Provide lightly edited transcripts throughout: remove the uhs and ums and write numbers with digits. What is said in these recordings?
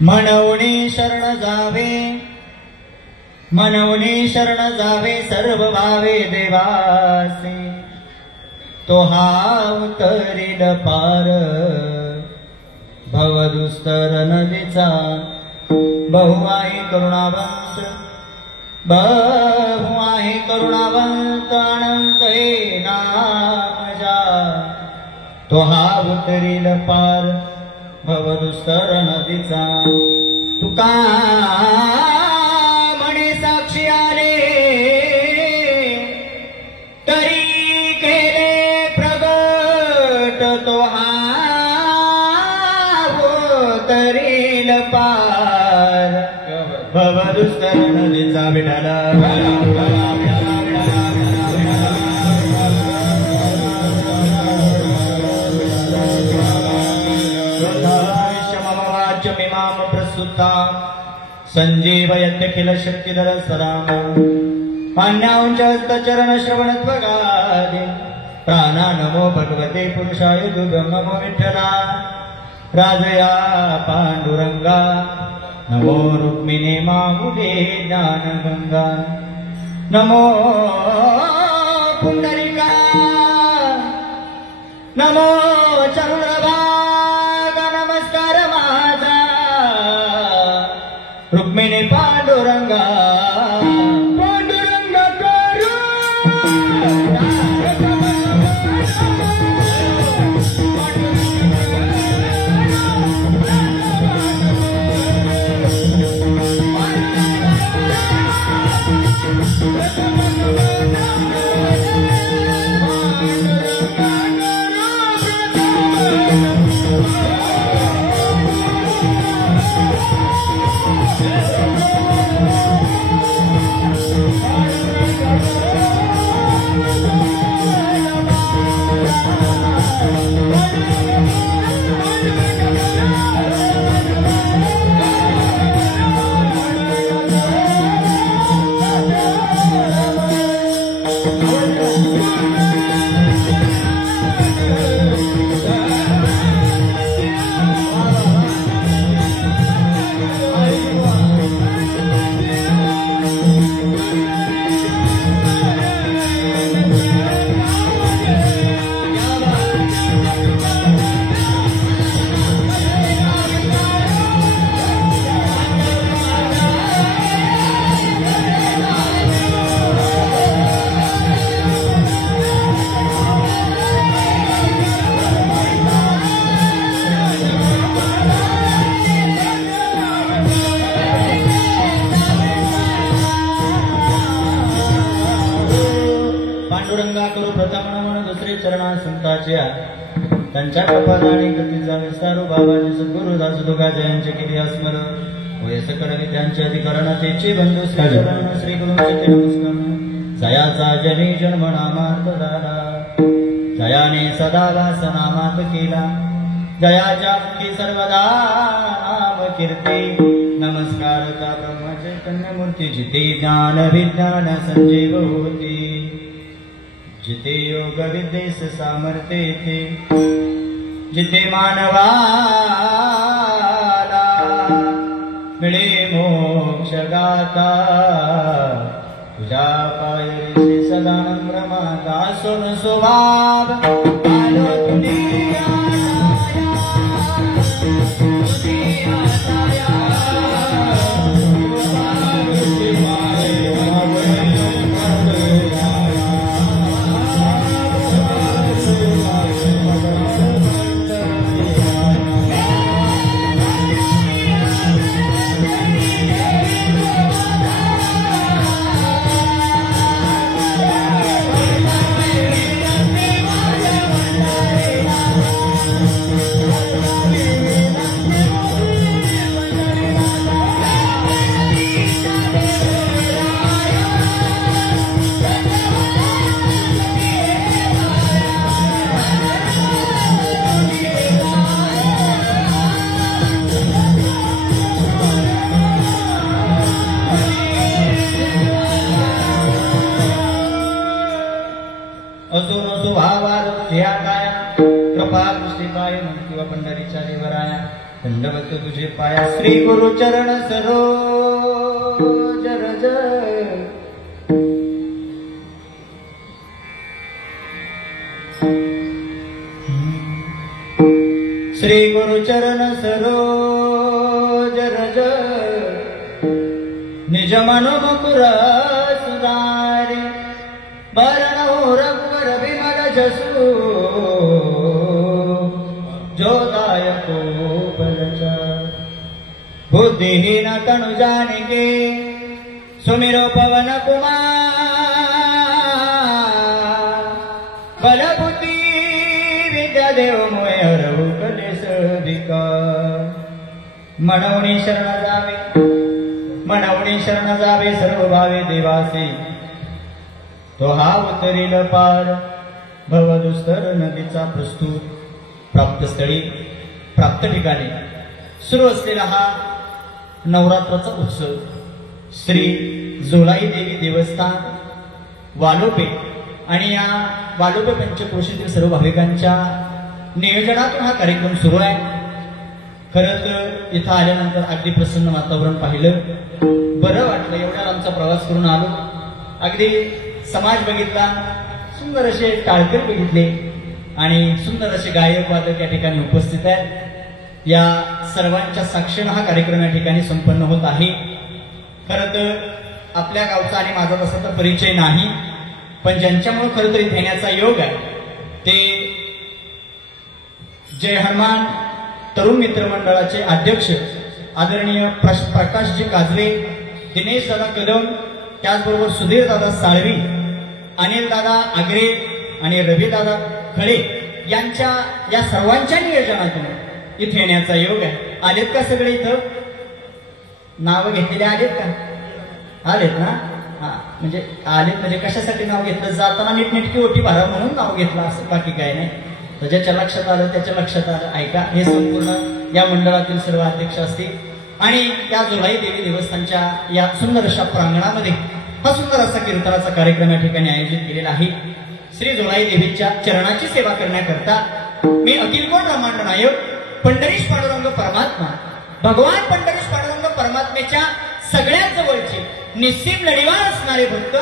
मनवणे शरण जावे, मनवणे शरण जावे सर्व भावे देवासे, तो हा उतरील पार भवदुस्तर नदीचा, बहु आहे करुणावंत, बहु आहे करुणावंत, अनंत हे नाम तो हा उतरील पार भवदुस्तर नदीचा तुका म्हणे साक्षी आले तरी केले प्रगट तो हा उतरील पार भवदुस्तर नदीचा विठाला संजीवयत्य किल शक्तिधर सदाम अन्यांचरण श्रवणत्वगादि प्राणा नमो भगवते पुरुषाय दुर्गमो विठ्ठला राजया पांडुरंगा नमो रुक्मिणी मामुदे ज्ञानगंगा नमो पुंडरिका नमो चंद्रभागा नमस्कार माझा रुक्मिणी पांडुरंगा पांडुरंग करू त्यांच्या कपादाने गतीचा विस्तारू बाबाजी सद्गुरु दास दुगाजयांचे किती अस्मर वयस्कर विद्यांचे अधिकरणाचे बंधू श्री गुरुंचे नमस्कार जयाचा जनी जन्म नामार्थ झाला जयाने सदा वास नामात केला जयाच्या मुखी सर्वदा नाम कीर्ती नमस्कार का ब्रह्म चैतन्य मूर्ती जिथे ज्ञान विज्ञान संजीव होती जिथे योग विद्येस सामर्थ्य येते जिथे मानवाला मिळे मोक्ष गाता तुझ्या पायरीचे सदा नम्र माता सोन स्वभाव आलो तुझी पंढरीच्या देवराया दंडवत तुझे पाया श्री गुरु चरण सरोज रज श्री गुरु चरण सरोज रज निज मन मुकुर सुधारे बरण रघुवर विमल जसू जो दायको बलचार। बुद्धिहीन तनु जानिके सुमिरो पवन कुमार। बलबुद्धि विद्या देव मोय हरवू कलेस विकार। मनवणी शरण जावे मनवणी शरण जावे सर्व भावे देवासे। तो हा उतरील पार भवदुस्तर नदीचा प्रस्तुत। प्राप्त स्थळी प्राप्त ठिकाणी सुरू असलेला हा नवरात्राचा उत्सव श्री जोलाई देवी देवस्थान वालोपे आणि या वालोपे पंचक्रोशीतील सर्व भाविकांच्या नियोजनातून हा कार्यक्रम सुरू आहे। खरं तर इथं आल्यानंतर अगदी प्रसन्न वातावरण पाहिलं, बरं वाटलं। एवढ्या आमचा प्रवास करून आलो, अगदी समाज बघितला, सुंदर असे टाळकर बघितले आणि सुंदर असे गायक वादक या ठिकाणी उपस्थित आहेत। या सर्वांच्या साक्षीने हा कार्यक्रम या ठिकाणी संपन्न होत आहे। खरं तर आपल्या गावचा आणि माझा तसा तर परिचय नाही, पण ज्यांच्यामुळे खरं तर इथे येण्याचा योग आहे ते जय हनुमान तरुण मित्र मंडळाचे अध्यक्ष आदरणीय प्रकाशजी काजले, दिनेश दादा कदम, त्याचबरोबर सुधीर दादा साळवी, अनिल दादा आगरे आणि रवी दादा खळे यांच्या या सर्वांच्या नियोजनातून इथे येण्याचा योग आहे। आलेत का सगळे इथं? नाव घेतलेले आलेत का? आलेत ना? हा, म्हणजे आलेत म्हणजे कशासाठी नाव घेतलं? जाताना नीटनेटकी ओटी भरा म्हणून नाव घेतलं, असं बाकी काय नाही। तर ज्याच्या लक्षात आलं त्याच्या लक्षात आलं। ऐका, हे संपूर्ण या मंडळातील सर्व अध्यक्ष असतील आणि त्या जोलाई देवी देवस्थानच्या या सुंदर अशा प्रांगणामध्ये हा सुंदर असा कीर्तनाचा कार्यक्रम या ठिकाणी आयोजित केलेला आहे। श्री जोलाई देवीच्या चरणाची सेवा करण्याकरता मी अखिल कोण ब्रह्मांड नायक पंढरीश पांडुरंग परमात्मा भगवान पंढरीश पांडुरंग परमात्म्याच्या सगळ्यात जवळचे निस्सीम लढीवार असणारे भक्त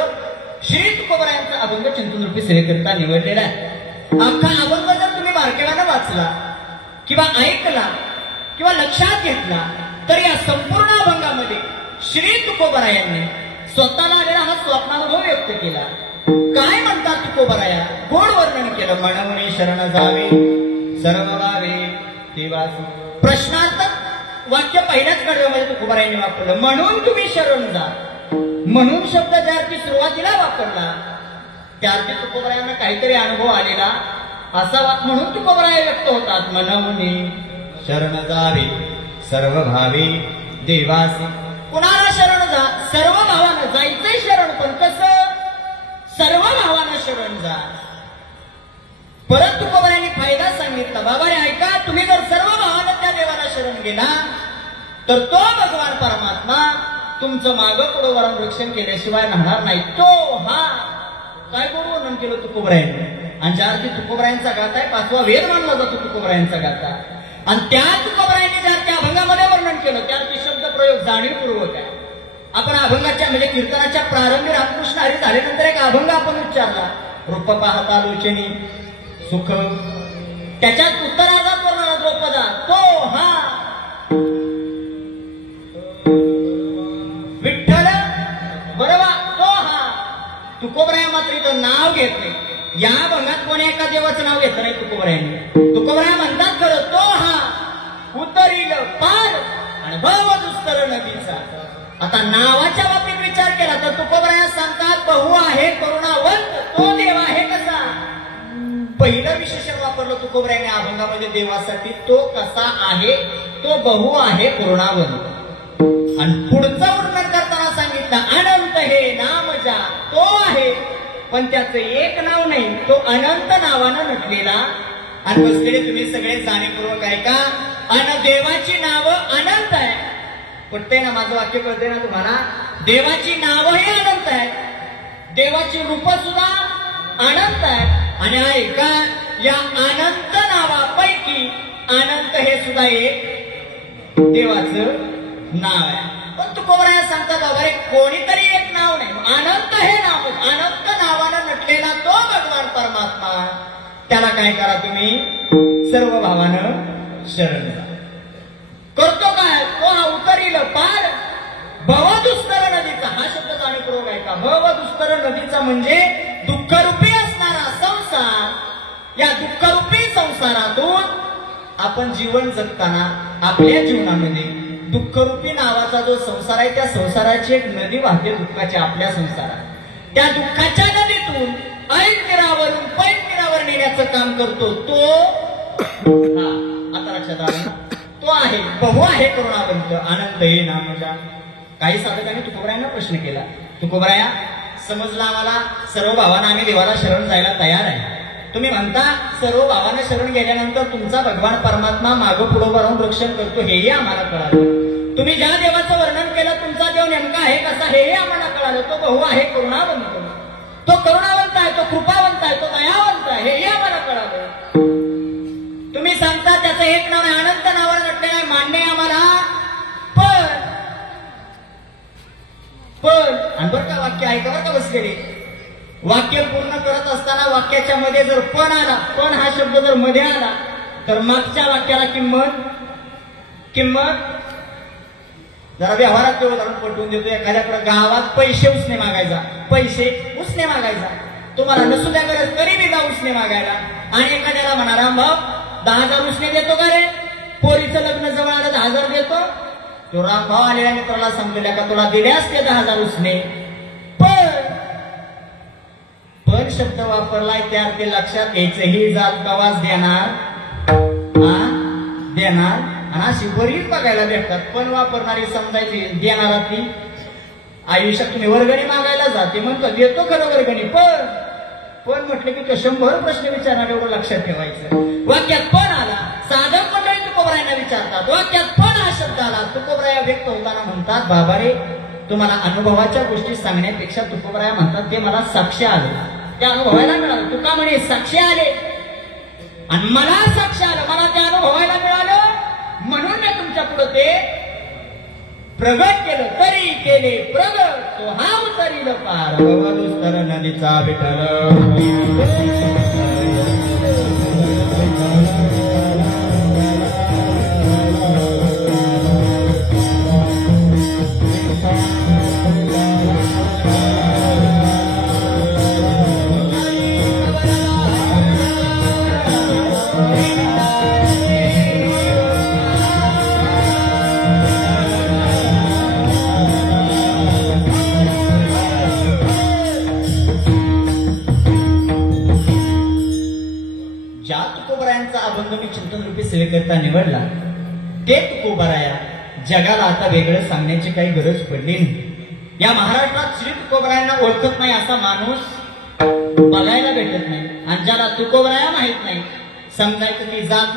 श्री तुकोबरायांचा अभंग चिंतनरूपी सेवेकरता निवडलेला आहे। अख्खा अभंग जर तुम्ही बारकेवानं वाचला किंवा ऐकला किंवा लक्षात घेतला तर या संपूर्ण अभंगामध्ये श्री तुकोबरायांनी स्वतःला आलेला हा स्वप्नानुभव व्यक्त केला। काय म्हणतात तुकोबराया? गोड वर्णन केलं। म्हणून शरण जावे सर्व भावे देवासी। प्रश्नार्थक वाक्य पहिल्याच कडव्यामध्ये तुकोबरायांनी वापरलं, म्हणून तुम्ही शरण जा। म्हणून शब्द ज्या अर्थी सुरुवातीला वापरला त्या अर्थी तुकोबरायांना काहीतरी अनुभव आलेला असावा, म्हणून तुकोबराया व्यक्त होतात। म्हणून शरण जावे सर्व भावे देवासी। कुणाला शरण जा? सर्व भावानं जायचंय शरण, पण कसं? सर्व भावानं शरण जा। परत तुकोबरायांनी फायदा सांगितला। बाबा रे ऐका, तुम्ही जर सर्व भावानं त्या देवाला शरण गेला तर तो भगवान परमात्मा तुमचं मागं पुढं वरण रक्षण केल्याशिवाय राहणार नाही। तो हा काय गोड वर्णन केलं तुकोबरायांनी। आणि ज्या अर्थी तुकोबरायांचा गाथा आहे, 5वा वेद मानला जातो तुकोबरायांचा गाथा, आणि त्या तुकोबरायांनी ज्या त्या अभंगामध्ये वर्णन केलं त्या अर्थी शब्द प्रयोग जाणीवपूर्वक आहे। आपण अभंगाच्या म्हणजे कीर्तनाच्या प्रारंभी रामकृष्ण हरी झाल्यानंतर एक अभंग आपण उच्चारला, रूप पाहता लोचनी सुख, त्याच्यात उत्तरार्धात वर्णन द्रौपदा तो हा विठ्ठल बरोबर तो हा। तुकोबराया मात्र इथं नाव घेतले। या अभंगात कोणी एका देवाचं नाव घेतलं नाही तुकोबरायांनी। तुकोबराया म्हणतात खरं तो हा उतरील पार आणि भव दुस्तर नदीचा। आता नावाच्या बाबतीत विचार केला तर तुकोबराया सांगतात बहु आहे करुणावंत, तो देव आहे कसा? पहिलं विशेषण वापरलं तुकोबरायांनी अभंगामध्ये देवासाठी, तो कसा आहे? तो बहु आहे करुणावंत। आणि पुढचं वर्णन करताना सांगितलं अनंत हे नाम जा, तो आहे पण त्याचं एक नाव नाही, तो अनंत नावानं नटलेला। आणि बसलेले तुम्ही सगळे जाणीवपूर्वक ऐका, अन देवाची नावं अनंत आहे। पटतंय ना माझं वाक्य? कळतंय ना तुम्हाला? देवाची नावही अनंत आहे, देवाची रूप सुद्धा अनंत आहे। आणि ऐका, या अनंत नावापैकी अनंत हे सुद्धा एक देवाचं नाव आहे। पण तुकोबराया सांगतात बाबा रे कोणीतरी एक नाव नाही, अनंत हे नाव, अनंत नावानं नटलेला तो भगवान परमात्मा, त्याला काय करा तुम्ही? सर्व भावानं शरण जा। करतो काय? तो हा उतरील पार भवदुस्तर नदीचा। हा शब्द जाणीवपूर्वक आहे का? भवदुस्तर नदीचा म्हणजे दुःखरूपी असणारा संसार। या दुःखरूपी संसारातून आपण जीवन जगताना आपल्या जीवनामध्ये दुःखरूपी नावाचा जो संसार आहे त्या संसाराची एक नदी वाहते दुःखाच्या आपल्या संसारात. त्या दुःखाच्या नदीतून ऐन तीरावरून पैन तीरावर नेण्याचं काम करतो तो आता लक्षात आलं, तो आहे बहु आहे करुणावंत आनंद हे नामजा. काही साधकांनी तुकोबरायांना प्रश्न केला, तुकोबराया समजला आम्हाला सर्व भावांना आम्ही देवाला शरण जायला तयार आहे. तुम्ही म्हणता सर्व भावांना शरण गेल्यानंतर तुमचा भगवान परमात्मा मागं पुढं राहून रक्षण करतो हेही आम्हाला कळालं. तुम्ही ज्या देवाचं वर्णन केलं तुमचा देव नेमका आहे कसा हेही आम्हाला कळालं. तो बहु आहे करुणावंत, तो करुणावंत आहे, तो कृपावंत आहे, तो दयावंत आहे हेही आम्हाला कळालं. तुम्ही सांगता त्याचं एक नाव आहे, अनंत नावावर नटलेलं आहे, मान्य आहे आम्हाला. पण आणि बरं का वाक्य ऐका बरं का बसलेले, वाक्य पूर्ण करत असताना वाक्याच्या मध्ये जर पण आला, पण हा शब्द जर मध्ये आला तर मागच्या वाक्याला किंमत जरा व्यवहारात ते उदाहरण पटवून देतो. एखाद्या गावात पैसे उसने मागायचा, तुम्हाला नसू द्या गरज तरी मी जा उसने मागायला, आणि एखाद्याला म्हणा राम भाऊ 10,000 उसने देतो का रे, पोरीचं लग्न जवळ आलं 10,000 देतो. तो राम भाऊ आलेल्या मित्राला सांगलेल्या का तुला दिल्यास ते 10,000 उसने. पण शब्द वापरलाय त्या ते लक्षात घ्यायचं, ही जात गवास देणार आणि अशी बरीच बघायला भेटतात. पण वापरणारी समजायची देणारा ती आयुष्यात तुम्ही वर्गणी मागायला जाते म्हणतो देतो खरं वर्गणी, पण म्हटलं की तो 100 प्रश्न विचारणार एवढं लक्षात ठेवायचं. वाक्यात पण आला, साधक मंडळी तुकोबरायांना विचारतात, वाक्यात पण हा शब्द आला, तुकोबराया व्यक्त होताना म्हणतात बाबा रे तुम्हाला अनुभवाच्या गोष्टी सांगण्यापेक्षा तुकोबराया म्हणतात ते मला साक्ष आले, त्या अनुभवायला मिळालं. तुका म्हणे साक्ष आले आणि मला साक्ष आलं, मला ते अनुभवायला मिळालं म्हणून मी तुमच्या पुढे ते प्रगट केलं. तरी केले प्रगट तो हा उतरील पार भवदुस्तर नदीचा विठ्ठल. अभंग मी चिंतन रूपी सेवेकरता निवडला ते तुकोबराया जगाला आता वेगळं सांगण्याची काही गरज पडली नाही. या महाराष्ट्रात श्री तुकोबरायांना ओळखत नाही असा माणूस बघायला भेटत नाही, आणि ज्याला तुकोबराया माहित नाही समजायचं ती जात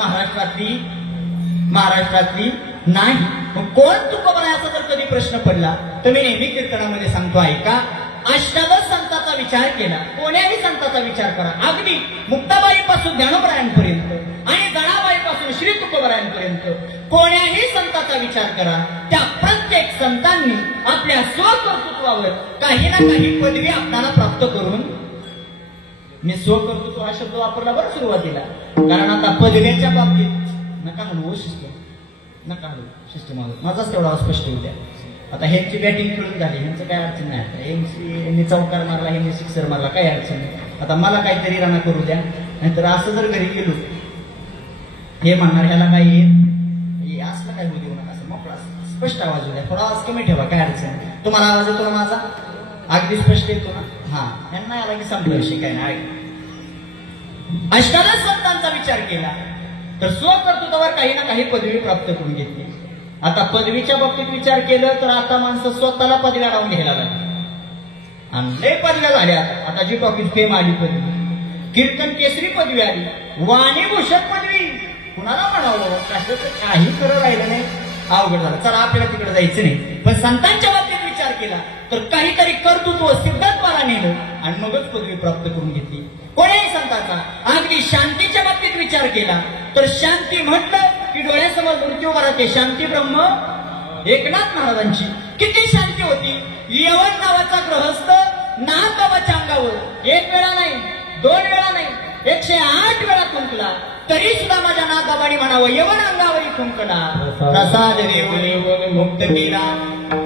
महाराष्ट्रातली नाही. मग कोण तुकोबरायाचा जर कधी प्रश्न पडला तर मी नेहमी कीर्तनामध्ये सांगतो ऐका, अष्टादश संतांचा विचार केला, कोण्याही संतांचा विचार करा, अगदी मुक्ताबाईपासून ज्ञानोबरायांपर्यंत आणि जनाबाईपासून श्री तुकोबरायांपर्यंत कोण्याही संतांचा विचार करा, त्या प्रत्येक संतांनी आपल्या स्वकर्तृत्वावर काही ना काही पदवी आपल्याला प्राप्त करून, मी स्वकर्तृत्व हा शब्द वापरला बरं सुरुवातीला, कारण आता पदव्याच्या बाबतीत नका म्हणू नका शिस्त माझाच तेवढा स्पष्ट होऊ द्या. आता ह्यांची बॅटिंग खेळून झाली, ह्यांचं काय अडचण नाही. आता यांनी चौकार मारला, ह्यांनी सिक्सर मारला, काही अडचण नाही. आता मला काहीतरी राणा करू द्या, नाहीतर असं जर घरी गेलो हे म्हणणार ह्याला काही असलं काय होऊ देऊ नका, असं मोकळा स्पष्ट आवाज होऊ द्या, थोडा आवाज कमी ठेवा, काय अडचण नाही. तुम्हाला आवाज येतो ना माझा, अगदी स्पष्ट येतो ना? हा, यांना याला की संपलं विषय काय नाही. अष्टादश संतांचा विचार केला तर स्वकर्तृत्वावर काही ना काही पदवी प्राप्त करून घेतली. आता पदवीच्या बाबतीत विचार केलं तर आता माणसं स्वतःला पदव्या लावून घ्यायला लागली, आणि लय पदव्या झाल्या. आता जी टॉकीज फेम आली पदवी, कीर्तन केसरी पदवी आली, वाणीभूषण पदवी, कुणाला म्हणावं कशाचं काही खरं राहिलं नाही, अवघड झालं. चला आपल्याला तिकडे जायचं नाही. पण संतांच्या बाबतीत विचार केला तर काहीतरी कर्तृत्व सिद्धांतवाला नेलं आणि मगच पदवी प्राप्त करून घेतली. कोण्याही संतांचा अगदी शांतीच्या बाबतीत विचार केला तर शांती म्हटलं की डोळ्यासमोर मूर्ती उभा राहते. शांती ब्रह्म एकनाथ महाराजांची किती शांती होती. यवन नावाचा गृहस्थ नागबाबाच्या अंगावर 1 वेळा नाही 2 वेळा नाही 108 वेळा थुंकला, तरी सुद्धा माझ्या नागबाबांनी म्हणावं यवन अंगावरी थुंकला, प्रसाद देऊन मुक्त केला.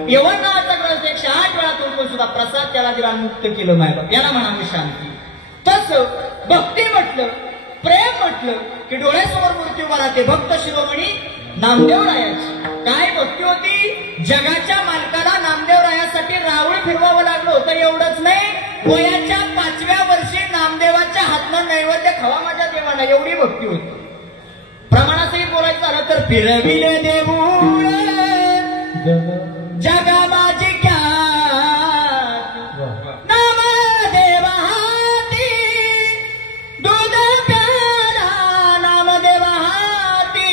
यवन नावाचा गृहस्थ 108 वेळा थुंकून सुद्धा प्रसाद त्याला दिला, मुक्त केलं मायबाप, याला म्हणावं शांती. तसं भक्ती म्हटलं, प्रेम म्हटलं, म्हटलं की डोळ्यासमोर मूर्ती उभा राहते भक्त शिरोमणी नामदेवरायाची. काय भक्ती होती, जगाच्या मालकाला नामदेवरायासाठी राऊळ फिरवावं लागलं होतं. एवढंच नाही, वयाच्या 5व्या वर्षी नामदेवाच्या हातनं नैवेद्य खावा माझ्या देवाला, एवढी भक्ती होती. प्रमाणासहित बोलायचं झालं तर फिरविले देऊळ जगा माझी ख्यात, नामदेव हाती दूध प्याला, नामदेव हाती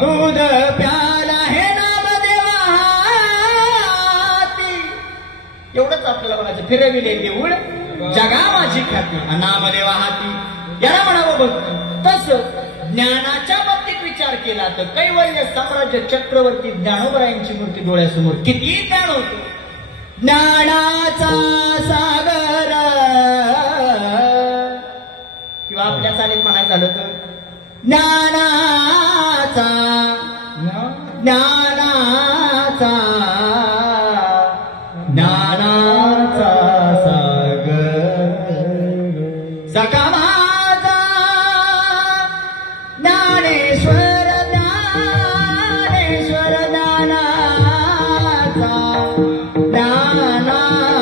दूध प्याला, हे नामदेव हाती. एवढंच आपल्याला बघायचं, फिरविले देऊळ जगा माझी ख्याती, नामदेव हाती, याला म्हणावं भक्ती. तसं ज्ञानाच्या बाबतीत विचार केला तर कैवल्य साम्राज्य चक्रवर्ती ज्ञानोबरायांची मूर्ती डोळ्यासमोर, किती ज्ञान होतं. ज्ञानाचा सागर, किंवा आपल्या चालीत म्हणायचं झालं तर ज्ञानाचा, ज्ञानाचा, ज्ञानाचा सागर सखा माझा ज्ञानेश्वर, ज्ञानेश्वर ज्ञानाचा, ज्ञानाचा,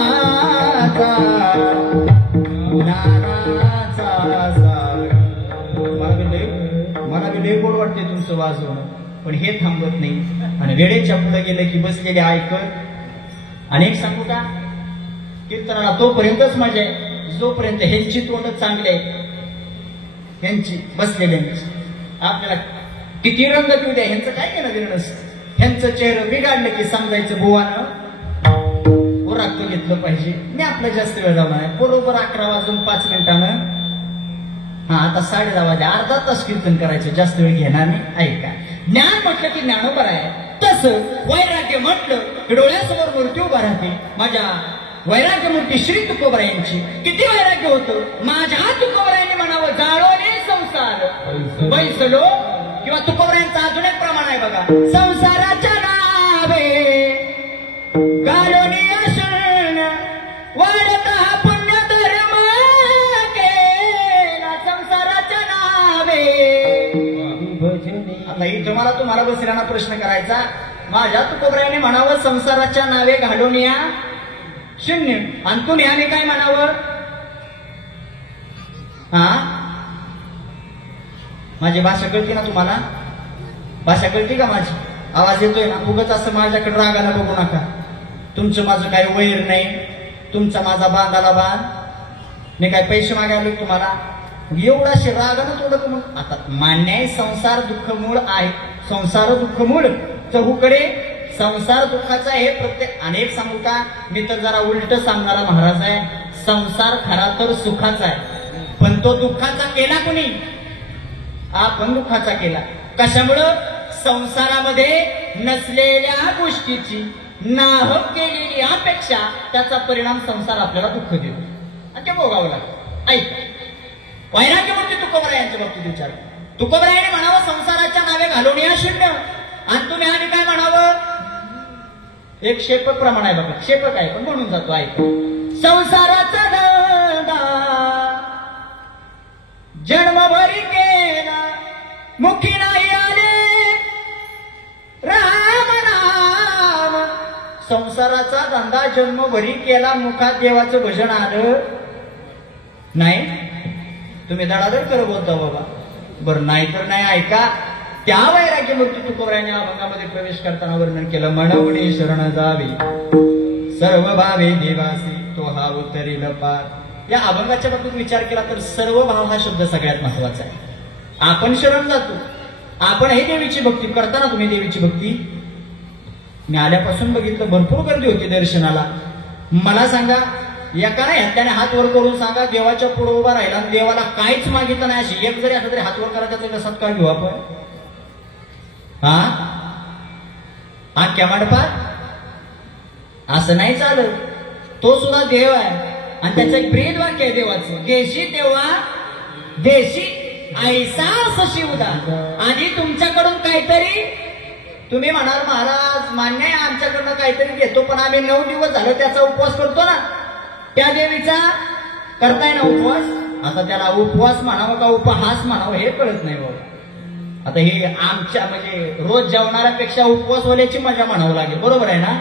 ज्ञानाचा सागर. मला बी लय गोड वाटते तुमचं वाजवणं, पण हे थांबत नाही. आणि वेळेच्या पुढे गेलं की बसलेले ऐकत. अनेक सांगू का, कीर्तनाला तोपर्यंतच मजा आहे जोपर्यंत ह्यांची तोंड चांगली आहे, ह्यांची बसलेल्यांची. आपल्याला किती रंग देऊ द्या, ह्यांचं काय घेणं देणं नसतं. ह्यांचं चेहरं बिघाडलं की समजायचं बुवानं रक्त घेतलं पाहिजे. मी आपलं जास्त वेळ जाऊ आहे, बरोबर 11 वाजून 5 मिनिटानं, हा आता 10:30 वाजले, अर्धा तास कीर्तन करायचं, जास्त वेळ घेणार नाही. ऐका, ज्ञान म्हटलं की ज्ञानोबर आहे. तसं वैराग्य म्हटलं की डोळ्यासमोर मूर्ती उभा राहते. माझ्या वैराग्य मूर्ती श्री तुकोबरायांची. किती वैराग्य होतं. माझ्या तुकोबरायांनी म्हणावं, जाळोने संसार बैसलो, किंवा तुकोबरायांचा अजून एक प्रमाण आहे बघा, संसाराच्या नावे गालोनी असून वाढता पुण्य धर्म केला, संसाराच्या नावे. आता इथं मला तुम्हाला बसऱ्यांना प्रश्न करायचा, माझ्या तुकोबरायाने म्हणावं संसाराच्या नावे घालून या शून्य, आणि तुम्ही आम्ही काय म्हणावं. हा, माझी भाषा कळते ना तुम्हाला, भाषा कळते का माझी, आवाज येतोय ना. उगाच असं माझ्याकडे रागाला बघू नका. तुमचं माझं काही वैर नाही, तुमचा माझा बांधाला बांध. मी काय पैसे मागायलो तुम्हाला, एवढाशे रागानं थोडं मग. आता मान्य आहे, संसार दुःख मूळ आहे, संसार दुःख मूळ चहूकडे संसार दुःखाचा आहे. प्रत्येक अनेक सांगू का, मी तर जरा उलट सांगणारा महाराज आहे. संसार खरा तर सुखाचा आहे, पण तो दुःखाचा केला कुणी, आपण दुःखाचा केला. कशामुळं, संसारामध्ये नसलेल्या गोष्टीची नाहक केलेली अपेक्षा, त्याचा परिणाम संसार आपल्याला दुःख देतो, आणि ते भोगावं लागतं. ऐक, वैराग्य मूर्ती तुकोबरायांच्या बाबतीत विचार. तुकोबरायाने म्हणावं संसाराच्या नावे घालून या शून्य, आणि तुम्ही आणि काय म्हणावं. एक शेपक प्रमाण आहे बघा, शेपक आहे पण म्हणून जातो. ऐक, संसाराचा धंदा जन्मभरी केला, मुखी नाही आले राम नाम. संसाराचा धंदा जन्मभरी केला, मुखात देवाचं भजन आलं नाही. तुम्ही धडाधड करत बोलता बाबा, बरं नाही तर नाही. ऐका, त्या वैराग्य मूर्ती तुकोबरायाने अभंगामध्ये प्रवेश करताना वर्णन केलं, म्हणवणे शरण जावे सर्व भावे देवासी, तो हा उतरेल पार. या अभंगाच्या बाबतीत विचार केला तर सर्व भाव हा शब्द सगळ्यात महत्वाचा आहे. आपण शरण जातो, आपण हे देवीची भक्ती करताना, तुम्ही देवीची भक्ती, मी आल्यापासून बघितलं भरपूर गर्दी होती दर्शनाला. मला सांगा, एकाने ह्याने हात वर करून सांगा, देवाच्या पुढे उभा राहिला आणि देवाला काहीच मागितलं नाही, अशी एक जरी आता तरी हात वर करायचा तर कसात काय घेऊ आपण. हा, आख्या मंडपात असं नाही चालत. तो सुद्धा देव आहे, आणि त्याचं एक ब्रीद वाक्य आहे देवाचं, देशी तेव्हा देशी ऐसा शिवदा. आधी तुमच्याकडून काहीतरी, तुम्ही म्हणाल महाराज मान्य आहे आमच्याकडनं काहीतरी घेतो, पण आम्ही 9 दिवस झालं त्याचा उपवास करतो ना, त्या देवीचा करताय ना उपवास, आता त्याला उपवास म्हणावं का उपहास म्हणावं हे कळत नाही बाबा. आता हे आमच्या म्हणजे रोज जेवणाऱ्यापेक्षा उपवास होण्याची मजा म्हणावं लागेल, बरोबर आहे ना?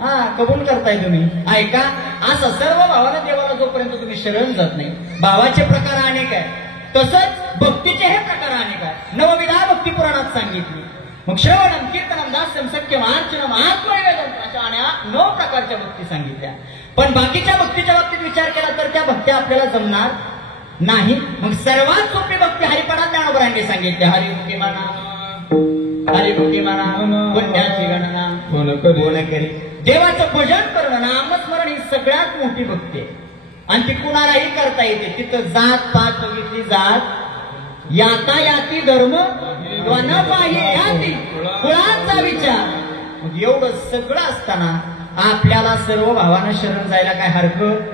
हा, कबूल करताय तुम्ही. ऐका, असं सर्व भावाला देवाला जोपर्यंत तुम्ही शरण जात नाही, भावाचे प्रकार अनेक आहे, तसंच भक्तीचे हे प्रकार अनेक आहे. नवविधा भक्ती पुराणात सांगितली. मग श्रवणम, कीर्तनम, दास्यम, सख्यम, अर्चनम, आत्मनिवेदन अशा 9 प्रकारच्या भक्ती सांगितल्या. पण बाकीच्या भक्तीच्या बाबतीत विचार केला तर त्या भक्ती आपल्याला जमणार नाही. मग सर्वात सोपी भक्ती हरिपणात ज्ञानोबरांनी सांगितली. हरिमुखी म्हणा, हरिमुखी म्हणा, पुण्याची गणना कोण करी. देवाचं भजन करणं, नामस्मरण ही सगळ्यात मोठी भक्ती आहे. आणि ती कुणालाही करता येते. तिथं जात पात बघितली जात, याता याती धर्म न पाहिजे याती कुळाचा विचार. मग एवढं सगळं असताना आपल्याला सर्व भावानं शरण जायला काय हरकत?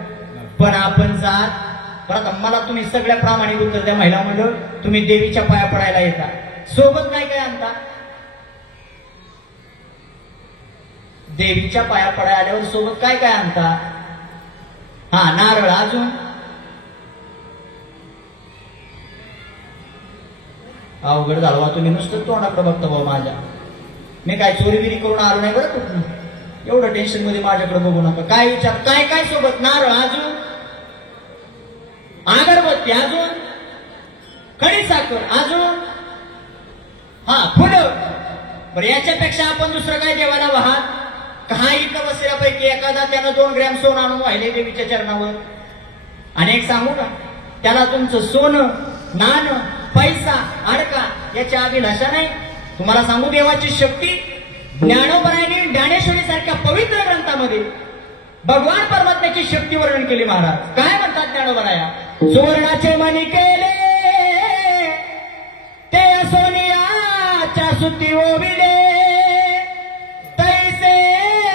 पण आपण जात परत मला तुम्ही सगळ्या प्रामाणिक उत्तर द्या. महिला मंडळ, तुम्ही देवीच्या पाया पडायला येता, सोबत काय काय आणता? देवीच्या पाया पडायला आल्यावर सोबत काय काय आणता? हा, नारळ. अजून अवघड झालं. तुम्ही नुसतं तोंडाकडे बघता बाबा माझ्या. मी काय चोरीगिरी करून आलो नाही बरं कुठून. एवढं टेन्शन मध्ये माझ्याकडे बघू नका. काय विचार? काय काय सोबत? नारळ, अजून अगरबत्ती, अजून खडी साखर, अजून हा फुलं. बरं, याच्यापेक्षा आपण दुसरं काय देवाला वाहत? काही इथं बसल्यापैकी एखादा त्यानं 2 ग्रॅम सोनं आणून वाहिले देवीच्या चरणावर. आणि एक सांगू का, त्याला तुमचं सोनं, नाणं, पैसा, अडका याच्या अभिलाषा नाही. तुम्हाला सांगू, देवाची शक्ती ज्ञानोबरायांनी ज्ञानेश्वरी सारख्या पवित्र ग्रंथामध्ये भगवान परमात्म्याची शक्ती वर्णन केली. महाराज काय म्हणतात ज्ञानोबराया? सुवर्णाचे मणी केले ते सोनियाच्या सुती ओविले, तैसे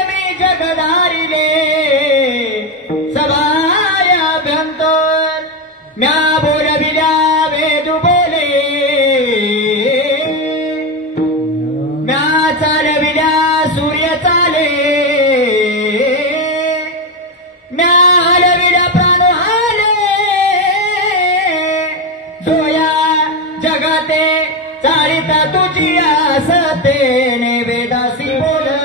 मी जगधारिले सभाया भ्यंतर म्या बोलविल्या वेद बोले, म्या चालविल्या सूर्य चाले, म्या हलविल्या प्राण हाले, जोया जगाते चारिता तुझी असतेने वेदासी बोलन.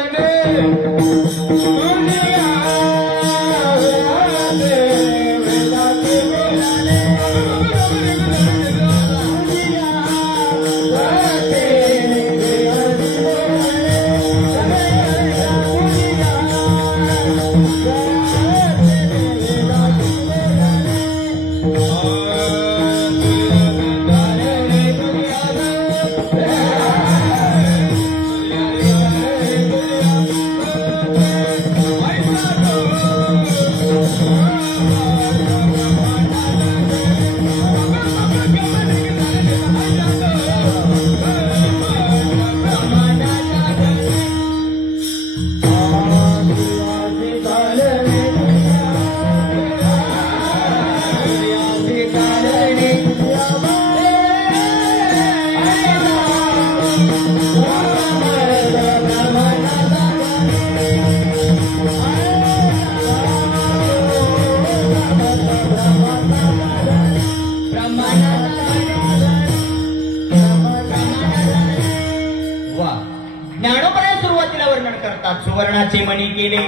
सुवर्णाचे मणी केले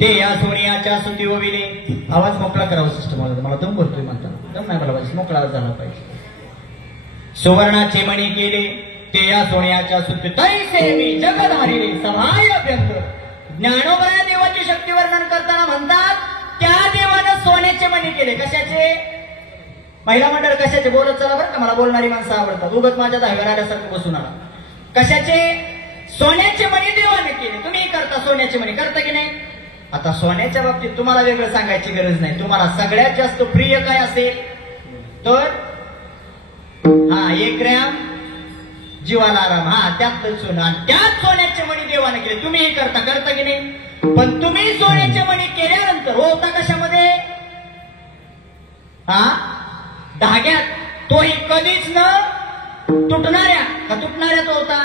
ते या सोनियाच्या सुती ओविले. आवाज मोकळा करावा सिस्टम, मला दम भरतोय म्हणताना. दम नाही मला पाहिजे, मोकळा झाला पाहिजे. सुवर्णाचे मणी केले ते या सोनियाच्या सुती, तैसे मी जगधारिले सभाय अभ्यंत. ज्ञानोबराया देवाची शक्ती वर्णन करताना म्हणतात त्या देवानं सोन्याचे मणी केले. कशाचे? महिला मंडळ कशाचे? बोलत चला बरं का, मला बोलणारी माणसं आवडतात. उगत माझ्या दहाव्यावर आल्यासारखं बसून आला. कशाचे? सोन्याचे मणी देवाने केले. तुम्ही करता सोन्याचे मणी, करता की नाही? आता सोन्याच्या बाबतीत तुम्हाला वेगळं सांगायची गरज नाही. तुम्हाला सगळ्यात जास्त प्रिय काय असेल तर 1 ग्रॅम जीवाला आराम. त्यातलं सोनं, आणि त्यात सोन्याचे मणी देवाने केले. तुम्हीही करता की नाही? पण तुम्ही सोन्याचे मणी केल्यानंतर होता कशामध्ये? धाग्यात. तोही कधीच न तुटणाऱ्या का तुटणाऱ्यात होता.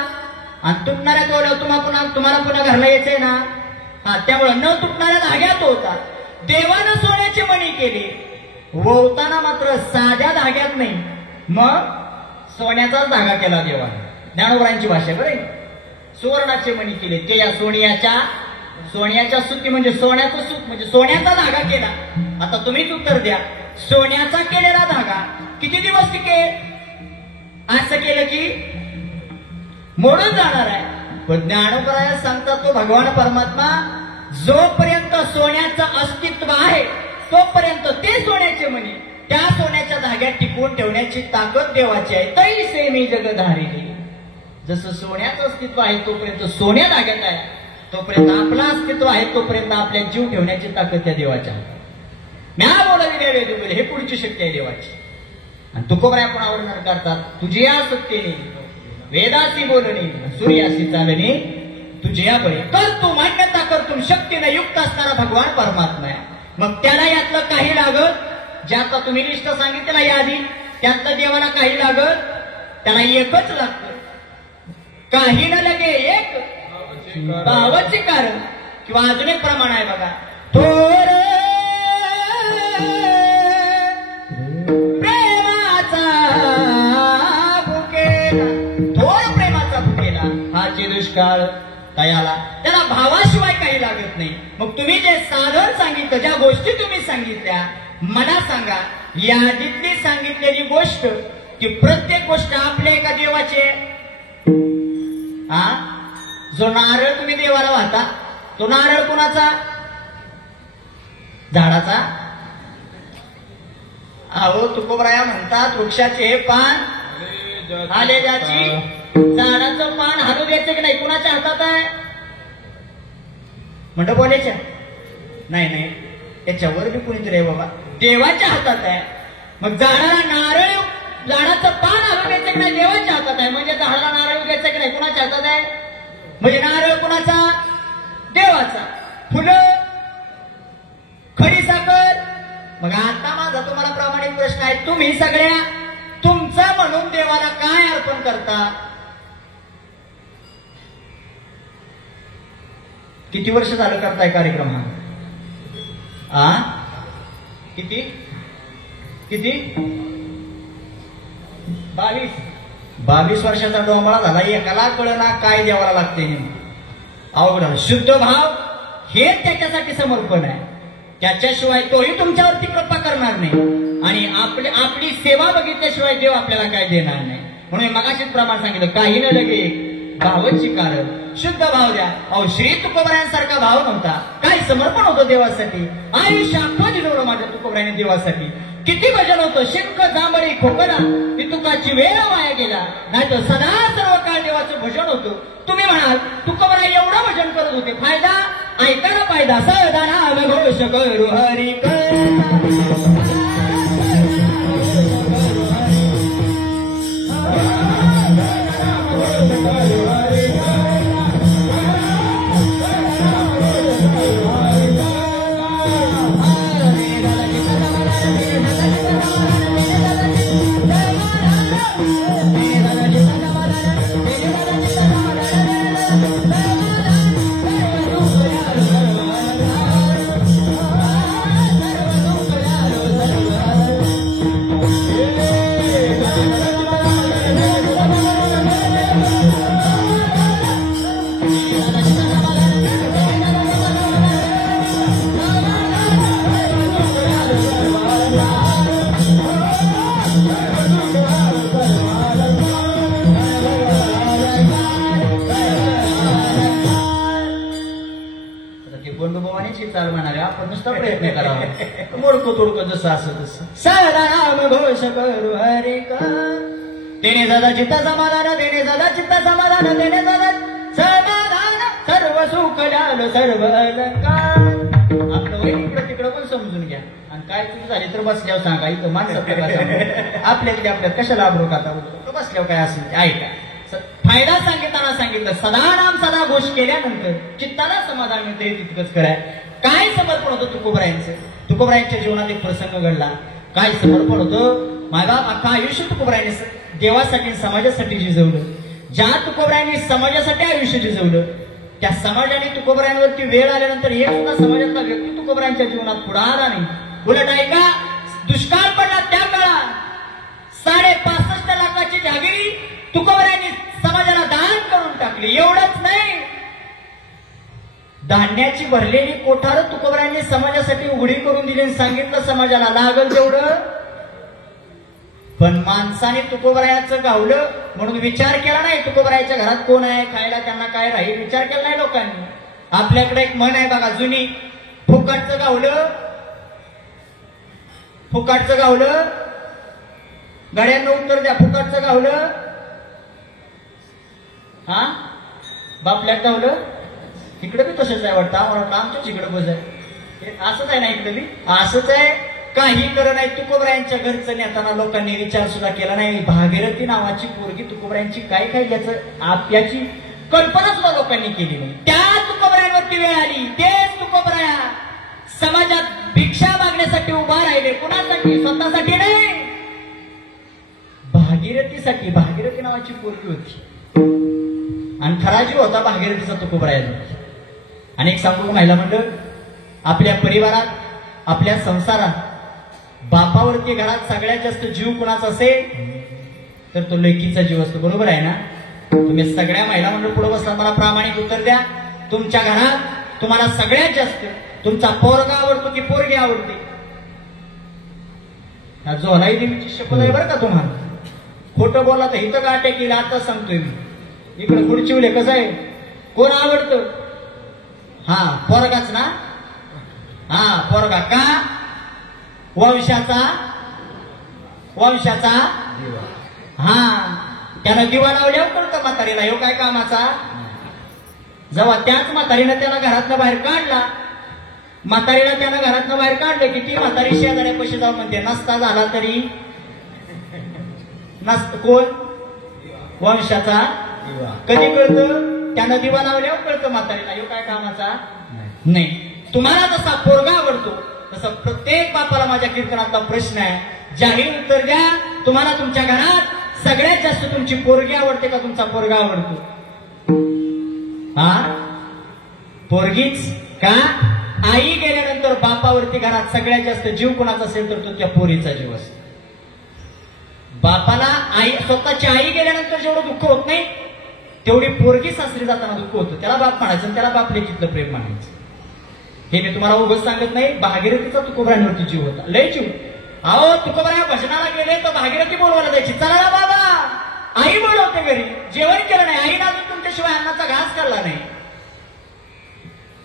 आणि तुटणाऱ्या तोल्यावर तुम्हाला पुन्हा घरला यायचंय ना. त्यामुळे न तुटणाऱ्या धाग्यात होता. देवानं सोन्याचे मणी केले. वळताना मात्र साध्या धाग्यात नाही, मग सोन्याचाच धागा केला देवाने. ज्ञानोबरांची भाषा बरं. सुवर्णाचे मणी केले ते या सोन्याच्या सुती म्हणजे सोन्याचं सूत म्हणजे सोन्याचा धागा केला. आता तुम्हीच उत्तर द्या, सोन्याचा केलेला धागा किती दिवस टिकेल? असं केलं की मोडून जाणार आहे. पण ज्ञानोबराया सांगतात तो भगवान परमात्मा जोपर्यंत सोन्याचं अस्तित्व आहे तोपर्यंत ते सोन्याचे मणी त्या सोन्याच्या धाग्यात टिकवून ठेवण्याची ताकद देवाची आहे. तैसे मी जगधारिणी. जसं सोन्याचं अस्तित्व आहे तोपर्यंत सोन्या धाग्यात आहे, तोपर्यंत आपलं अस्तित्व आहे तोपर्यंत आपल्या जीव ठेवण्याची ताकद त्या देवाच्या. म्या बोलविले वेद हे पुढची शक्ती आहे देवाची. आणि तुकोबराया पण वर्णन करतात, तुझी या सत्तेने वेदासी बोलणे सूर्यासी चालणे तुझ्या बळे कर तू मान्यता कर तू शक्तीने युक्त असणारा भगवान परमात्मा आहे. मग त्याला यातलं काही लागत, जे आता तुम्ही लिस्ट सांगितलं ना यादी, त्यातलं देवाला काही लागत, त्याला एकच लागतं. काही न लगे एक बावचे कारण. किंवा अजून एक प्रमाण आहे बघा, थोर प्रेमाचा भुकेला, थोर प्रेमाचा भुकेला हाची दुष्काळ तयाला. त्याला भावाशिवाय काही लागत नाही. मग तुम्ही जे साधन सांगितलं, ज्या गोष्टी तुम्ही सांगितल्या, मला सांगा यादीतली सांगितलेली गोष्ट की प्रत्येक गोष्ट आपल्या एका देवाची आहे? जो नारळ तुम्ही देवाला वाहता तो नारळ कुणाचा? झाडाचा. अहो तुकोबराया म्हणतात वृक्षाचे हे पान आले ज्याची, झाडाचं पान हालू द्यायचं की नाही? कुणाच्या हातात आहे? म्हणतो बोलायच्या नाही, त्याच्यावर बी कुणीतरी आहे बाबा, देवाच्या हातात आहे. मग झाडाला नारळ, झाडाचं पान हालू द्यायचं की नाही? देवाच्या हातात आहे. म्हणजे झाडाला नारळ द्यायचं की नाही? कुणाच्या हातात आहे? म्हणजे नारळ कुणाचा? देवाचा. फुलं, खडी साखर. मग आता माझा तुम्हाला प्रामाणिक प्रश्न आहे, तुम्ही सगळ्या तुमचा म्हणून देवाला काय अर्पण करता? किती वर्ष झालं करताय कार्यक्रम हा? किती 22 वर्षाचा डोंबाळा झाला, एकाला कळना काय देवाला लागते. अवघड. शुद्ध भाव हे त्याच्यासाठी समर्पण आहे. त्याच्याशिवाय तोही तुमच्यावरती कृपा करणार नाही आणि आपली सेवा बघितल्याशिवाय देव आपल्याला काय देणार नाही. म्हणून मगाशीच प्रमाण सांगितलं, काही न लगे भावची कारण शुद्ध भाव द्या. अहो श्री तुकोबरायांसारखा भाव नव्हता, काय समर्पण होतं देवासाठी. आयुष्य अख्खं दिलं माझ्या तुकोबरायाने देवासाठी. किती भजन होतं, शिंक जांभळी खोकला ती तुकाची वेळ वाया गेला. नाही तर सदा सर्व काळ देवाचं भजन होतं. तुम्ही म्हणाल तुकोबराय एवढं भजन करत होते, फायदा ऐका ना फायदा. सदा नाम घोष करू हरी चाल म्हणाले. आपण नुसता प्रयत्न करावा, मोडको तोडको जसं असं तसं. सदा नाम घोष करू हरे का, तेने दादा चित्ता समाधान, देणे दादा चित्ता समाधान, देणे दादा समाधान, सर्व सुख झालं सर्व अलंकार. आपलं वैदिक तिकडं पण समजून घ्या. आणि काय चूक झाली तर बसल्यावर सांगा. इथं माणसं आपल्यातल्या आपल्यात कशाला आब्रो खाता बसल्यावर काय असेल ते ऐका. फायदा सांगितलं सदा नाम सदा घोष केल्यानंतर चित्ताला समाधान मिळतं, हे तितकंच कराय. काय समर्पण होतं तुकोबरायांचं? तुकोबरायांच्या जीवनात एक प्रसंग घडला. काय समर्पण होतं? मायबाप अख्खा आयुष्य तुकोबरायांनी देवासाठी समाजासाठी झिजवलं. ज्या तुकोबरायांनी समाजासाठी आयुष्य झिजवलं त्या समाजाने तुकोबरायांवरती वेळ आल्यानंतर एक सुद्धा समाजातला व्यक्ती तुकोबरायांच्या जीवनात पुढे आला नाही. उलट ऐका, दुष्काळ पडला त्या काळात 65.5 लाखाची जागिरी तुकोबरायांनी समाजाला दान करून टाकली. एवढंच नाही, धान्याची भरलेली कोठार तुकोबरायांनी समाजासाठी उघडी करून दिली आणि सांगितलं समाजाला लागल तेवढं. पण माणसाने तुकोबरायाचं गावलं म्हणून विचार केला नाही तुकोबरायाच्या घरात कोण आहे, खायला त्यांना काय राहील, विचार केला नाही लोकांनी. आपल्याकडे एक म्हण आहे बघा जुनी, फुकटचं गावलं, फुकटचं गावलं. गाड्यांना उत्तर द्या, फुकटचं गावलं हा बापल्यात गावलं. इकडे बी तसंच आहे वाटतं, मला वाटतं आमच्याच इकडे बस आहे, असंच आहे ना इकडे बी असंच आहे. काही करत नाही. तुकोबरायांच्या घरचं नेताना लोकांनी विचार सुद्धा केला नाही. भागीरथी नावाची पोरगी तुकोबरायांची काय काय याची कल्पना सुद्धा लोकांनी केली नाही. त्या तुकोबरायांवरती वेळ आली. तेच तुकोबराया समाजात भिक्षा मागण्यासाठी उभा राहिले. कुणासाठी? स्वतःसाठी नाही, भागीरथीसाठी. भागीरथी नावाची पोरगी होती आणि खरा जीव होता भागीरथीचा तुकोबरायांचा. आणि एक सांगू महिला मंडळ, आपल्या परिवारात आपल्या संसारात बापावरती घरात सगळ्यात जास्त जीव कुणाचा असेल तर तो लेकीचा जीव असतो. बरोबर आहे ना? तुम्ही सगळ्या महिला मंडळ पुढे बसला, मला प्रामाणिक उत्तर द्या. तुमच्या घरात तुम्हाला सगळ्यात जास्त तुमचा पोरगा आवडतो की पोरगी आवडते? जोलाई देवीची शपथ आहे बरं का तुम्हाला. खोटं बोलला तर इथं गाठे केलं, आता सांगतोय मी. इकडे खुर्चीवले कसं आहे, कोण आवडतं? हा पोरगाच ना. हा पोरगा का? वंशाचा हा त्यानं दिवा लावल्यावर कळतं म्हातारीला ह्यो काय कामाचा. जेव्हा त्याच म्हातारीनं त्याला घरातनं बाहेर काढला, म्हातारीला त्यानं घरातनं बाहेर काढलं की ती म्हातारी शेजाऱ्यापाशी जाऊन म्हणते नसता झाला तरी कोण? वंशाचा. कधी कळतं? त्यानं दिवा लावल्यावर कळतं म्हातारीला ह्यो काय कामाचा नाही. तुम्हाला जसा पोरगा आवडतो तसं प्रत्येक बापाला माझ्या कीर्तनातला प्रश्न आहे, जाहीर उत्तर द्या. तुम्हाला तुमच्या घरात सगळ्यात जास्त तुमची पोरगी आवडते का तुमचा पोरगा आवडतो? हा पोरगीच का? आई गेल्यानंतर बापावरती घरात सगळ्यात जास्त जीव कुणाचा असेल तर तो त्या पोरीचा जीव असतो. बापाला आई स्वतःची आई गेल्यानंतर जेवढं दुःख होत नाही तेवढी पोरगी सासरी जाताना दुःख होतं. त्याला बाप म्हणायचं, त्याला बाप लेकीतलं प्रेम म्हणायचं. हे मी तुम्हाला उगाच सांगत नाही. भागीरथीचा तुकोबरायांवरती जीव होता, लय जीव. अहो तुकोबराया भजनाला गेले तर भागीरथी बोलवायला द्यायची, चला ना बाबा. आई बोलवते घरी, जेवण केलं नाही, आईने अजून तुमच्याशिवाय अन्नाचा घास खाल्ला नाही.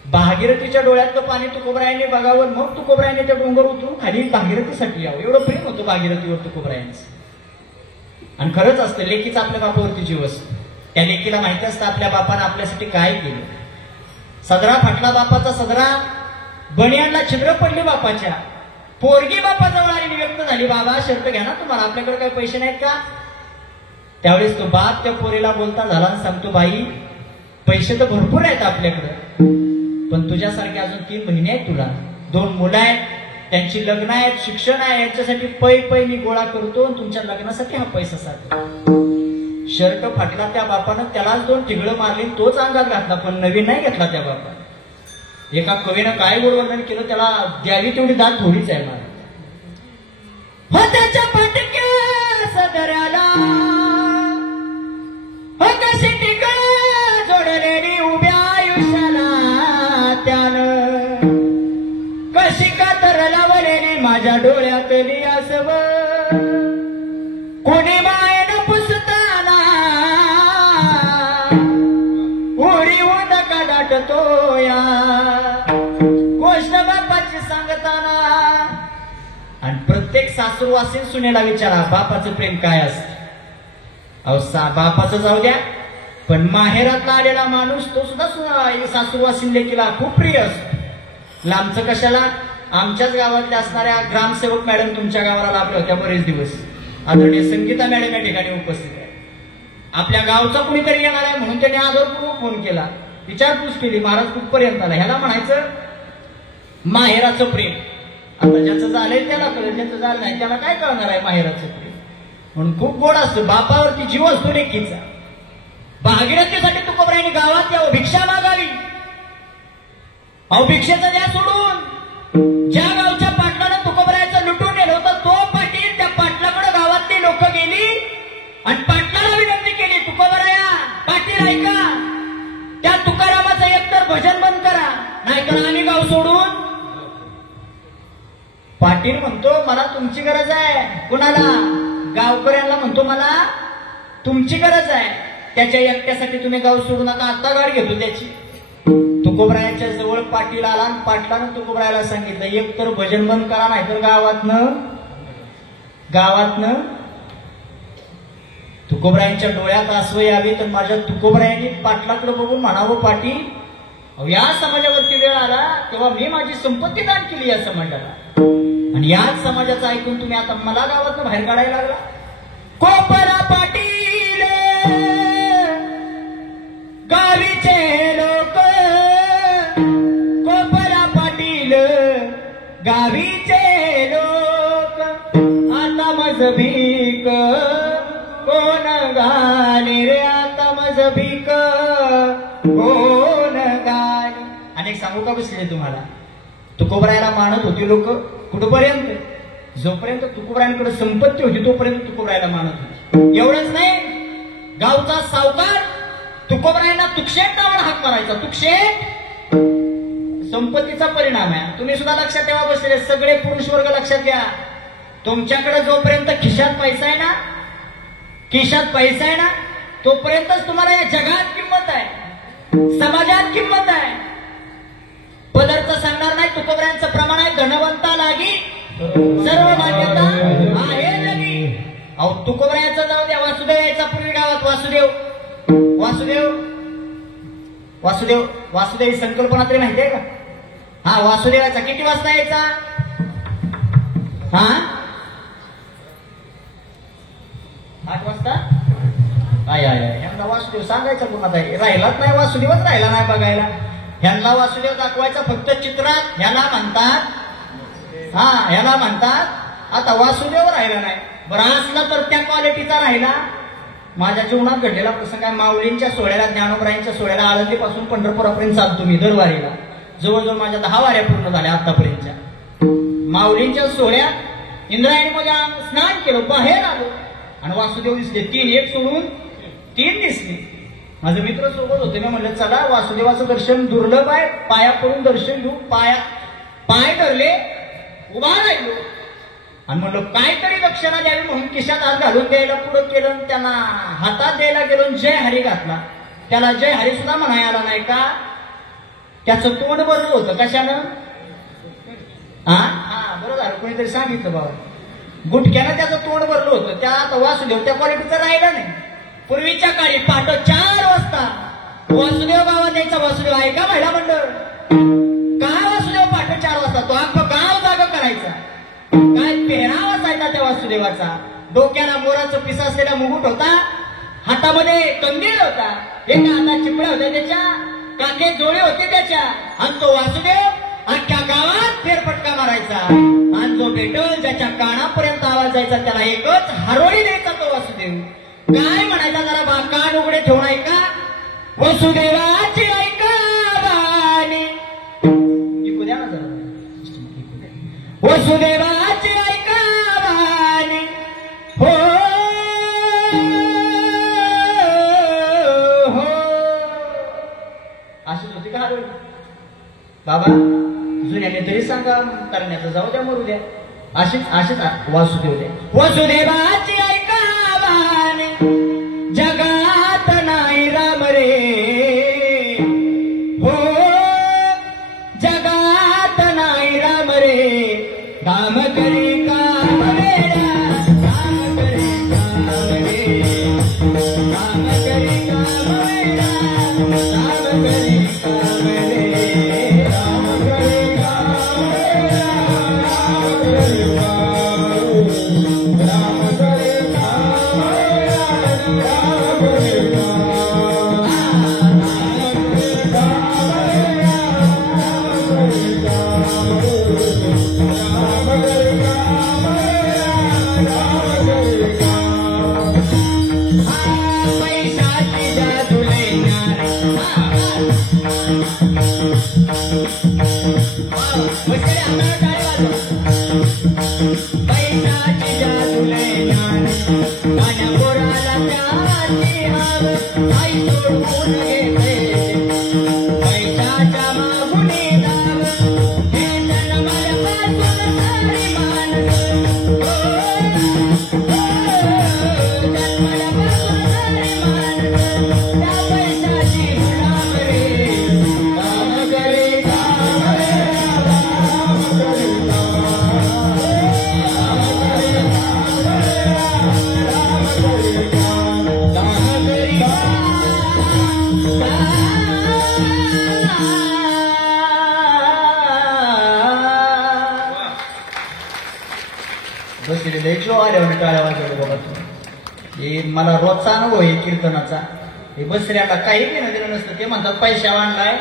भागीरथीच्या डोळ्यातलं पाणी तुकोबरायांनी बघावं, मग तुकोबरायांनी त्या डोंगर उतरून खाली भागीरथीसाठी यावं. एवढं प्रेम होतं भागीरथीवर तुकोबरायांचं. आणि खरंच असतं, लेकीचा आपल्या बापावरती जीव असतो. त्या लेकीला माहिती असतं आपल्या बापानं आपल्यासाठी काय केलं. सदरा फाटला बापाचा सदरा, बनियांना छिद्र पडली बापाच्या. पोरगी बापाजवळ आली, व्यक्त झाली, बाबा शर्त घ्या ना तुम्हाला, आपल्याकडे काही पैसे नाहीत का? त्यावेळेस तो बाप त्या पोरीला बोलता झाला आणि सांगतो, बाई पैसे तर भरपूर आहेत आपल्याकडे, पण तुझ्यासारखे अजून 3 महिने आहेत, तुला 2 मुलं आहेत, त्यांची लग्न आहेत, शिक्षण आहे, यांच्यासाठी पै मी गोळा करतो आणि तुमच्या लग्नासाठी हा पैसा साठवतो. शर्ट फाटला त्या बापानं, त्यालाच 2 ठिगळं मारली, तोच अंगात घातला, पण नवीन नाही घेतला त्या बापानं. एका कवीनं काय वर्णन केलं, त्याला द्यावी तेवढी दात थोडीच आहे मला. हो त्याच्या पटक्या सदऱ्याला हो कशी टिकळ जोडलेली उभ्या आयुष्याला, त्यानं कशी कातर लावलेली माझ्या डोळ्यातली आसव, कोणी मायेनं पुसताना उरी उदका दाटतो या गोष्ट बापाची सांगताना. आणि प्रत्येक सासूरवासीन सुनेला विचारा, बापाचं प्रेम काय असतं? अहो बापाचं जाऊ द्या, पण माहेरातला आलेला माणूस तो सुद्धा सासूरवासीन लेकीला खूप प्रिय असतो. लांबचं कशाला, आमच्याच गावातल्या असणाऱ्या ग्रामसेवक मॅडम तुमच्या गावाला लाभल्या होत्या बरेच दिवस. आदरणीय संगीता मॅडम या ठिकाणी उपस्थित आहे. आपल्या गावचा कुणीतरी येणार आहे म्हणून त्यांनी आदरपूर्वक फोन केला, विचारपूस केली, महाराज कुठपर्यंत आला. ह्याला म्हणायचं माहेराचं प्रेम. आता ज्याचं झालंय त्याला कळेल, ज्याचं झालं नाही त्याला काय कळणार आहे माहेराचं प्रेम. म्हणून खूप गोड असतं, बापावरती जीव असतो लेकीचा. भागीरथीसाठी तुकोबरायांनी गावात यावं, भिक्षा मागावी. अहो भिक्षेचं द्या सोडून, ज्या गावच्या पाटलानं तुकोबरायाचं लुटून नेलं होतं आणि पाटलाला विनंती केली, तुकोबराया पाटील ऐका, त्या तुकारामाचं एकतर भजन बंद करा, नाहीतर आम्ही गाव सोडून. पाटील म्हणतो मला तुमची गरज आहे. कुणाला? गावकऱ्यांना म्हणतो मला तुमची गरज आहे. त्याच्या एकट्यासाठी तुम्ही गाव सोडू नका, आता गाडी घेतो त्याची. तुकोबरायाच्या जवळ पाटील आला आणि पाटलानं तुकोबरायाला सांगितलं एकतर भजन बंद करा, नाहीतर गावातनं. तुकोबरायांच्या डोळ्यात आसवे यावी तर माझ्या तुकोबरायांनी पाटलाकडे बघून म्हणावं, पाटील या समाजावरती वेळ आला तेव्हा मी माझी संपत्ती दान केली या समाजाला, आणि याच समाजाचं ऐकून तुम्ही आता मला गावातनं बाहेर काढायला लागला. कोपरा पाटील गावीचे लोक, कोपरा पाटील गावीचे लोक, आता मज भीक कोण गाणे रे, आता मज भीक कोण गाणे. अनेक सांगू का बसले तुम्हाला, तुकोबरायाला मानत होती लोक कुठपर्यंत, जोपर्यंत तुकोबरायांकडे संपत्ती होती तोपर्यंत तुकोबरायाला मानत होती. एवढंच नाही, गावचा सावकार तुकोबरायांना तुकशेट नावाने हाक मारायचा. तुकशेट संपत्तीचा परिणाम आहे. तुम्ही सुद्धा लक्षात ठेवा बसलेले सगळे पुरुष वर्ग लक्षात घ्या, तुमच्याकडे जोपर्यंत खिशात पैसा आहे ना, खिशात पैसा आहे ना, तोपर्यंतच तुम्हाला या जगात किंमत आहे, समाजात किंमत आहे. पदार्थ सांगणार नाही, तुकोबरायांचं प्रमाण आहे धनवंता लागी सर्व मान्यता आहे लगी. अहो तुकोबरायाचं जाऊ द्या, वासुदेव यायचा पूर्वी गावात. वासुदेव वासुदेव वासुदेव वासुदेव ही संकल्पना तरी माहिती आहे का? हा, वासुदेवाचा किती वाजता यायचा? हा 8 वाजता. ह्यांना वासुदेव सांगायचा पुन्हा राहिलाच नाही, वासुदेवच राहिला नाही बघायला. ह्यांना वासुदेव दाखवायचा फक्त चित्रात. ह्याला म्हणतात आता वासुदेव राहिला नाही. बरं असला तर त्या क्वालिटीचा राहिला. माझ्या जीवनात घडलेला प्रसंग आहे. माऊलींच्या सोहळ्याला, ज्ञानोबरायांच्या सोहळ्याला आळंदीपासून पंढरपुरापर्यंत चालतो मी दरवारीला. जवळजवळ माझ्या 10 वाऱ्या पूर्ण झाल्या आतापर्यंतच्या. माऊलींच्या सोहळ्यात इंद्रायणीमध्ये स्नान केलं, बाहेर आलो आणि वासुदेव दिसले. 3 एक सोडून 3 दिसले. माझे मित्र सोबत होते. मी म्हणलं चला वासुदेवाचं दर्शन दुर्लभ आहे, पाया पडून दर्शन घेऊ. पाय धरले, उभा राहिलो आणि म्हणलं काहीतरी दक्षिणा द्यावी म्हणून खिशात हात घालून द्यायला पुढं केलं. त्यांना हातात द्यायला गेलो, जय हरी घातला. त्याला जय हरी सुद्धा म्हणायला आला नाही का? त्याचं तोंड भरलं होतं. कशानं? हा बरं झालं कोणीतरी सांगितलं बाबा. गुटक्यानं त्याचं तोंड भरलं होतं. त्या आता वासुदेव त्या क्वालिटीचा राहिला नाही. पूर्वीच्या काळी पहाटे 4 वाजता वासुदेव गावात यायचा. वासुदेव ऐका महिला मंडळ, काय वासुदेव पहाटे 4 वाजता तो अख्खं गाव जागा करायचा. काय पेहराव असायचा त्या वासुदेवाचा. डोक्याला मोराचं पिस असलेला मुकुट होता, हातामध्ये कंदील होता, एका हातात चिपळ्या होत्या त्याच्या, कांदे जोडे होते त्याच्या. आणि तो वासुदेव अख्ख्या गावात फेरफटका मारायचा. आणि जो भेटल ज्याच्या कानापर्यंत आवाज जायचा त्याला एकच हरोळी द्यायचा तो वासुदेव. काय म्हणायचा जरा बा, कान उघडे ठेवून ऐका. वसुदेवाची ऐका बाणी, ऐकू द्या ना जरा. वसुदेवाची ऐका बाणी हो हो. अशीच होती का हरोळी? बाबा जुन्याने तरी सांगा, करण्याचं जाऊ द्या, मरू द्या. अशीच वासुदेव द्या. वसुदेवाची ऐका जगात नाही राम रे हो, जगात नाही राम रे. काम करे काम वेडा, काम करे काम रे, काम करे काम वेडा, काम करे काम रे, काम करे काम वेडा, काम करे काम करे काम पैशाची जादू लय ज्ञान, त्याची हाव आई सोडून घेते पैशाच्या मागुनी धाव हे जन्मल्यापासून सारी माणसं जन्मल्यापासून सारी माणसं त्या पैशाची गुलाम रे काम करे काम रे काम करे बसलेले जो आल्यावर टाळ्या वाजवले बाबा तू हे मला रोजचा अनुभव आहे कीर्तनाचा हे बसऱ्याला काही घेणं दिलं नसतं ते म्हणतात पैसा आणलाय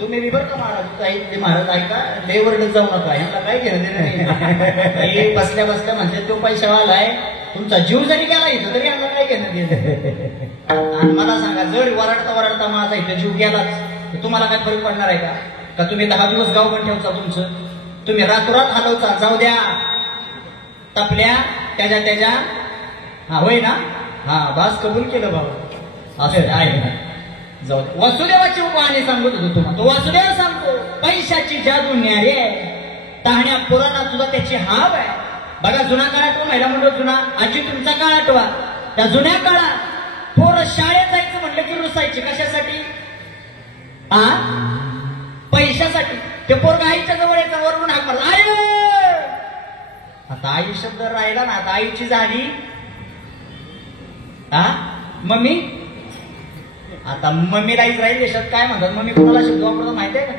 तुम्ही बी बरं का महाराज काही महाराज ऐका लय वरडत जाऊ नका ह्यांना काय घेणं दिलं नाही बसल्या बसल्या म्हणजे तो पैशावालाय तुमचा जीव जरी गेला इथं तरी ह्यांना काय घेणं दिलं आणि मला सांगा जर वरडता माझा इथं जीव गेलाच तर तुम्हाला काय फरक पडणार आहे का तुम्ही 10 दिवस गाव पण ठेवता तुमचं तुम्ही रातोरात हलवचा जाऊ द्या तपल्या त्याच्या हा होय ना हा बास कबूल केलं बाबा असं आहे जाऊ दे वासुदेवाची उपाणी सांगत होतो तुम्हाला तो वासुदेव सांगतो पैशाची जादू न्यारी आहे ताहण्या पुराणात सुद्धा त्याची हाव आहे बघा जुना काळ आठवा महिला मंडळ जुना आजी तुमचा काळ आठवा त्या जुन्या काळात पोरं शाळेत जायचं म्हटलं की रुसायची कशासाठी पैशासाठी ते पोरग आईच्या जवळ येतं वरून हाक मारला आई आता आई शब्द राहिला ना आता आईची झाली मम्मी आता मम्मीला इस्रायल देशात काय म्हणतात मम्मी कोणाला शब्द वापरतो माहिती आहे का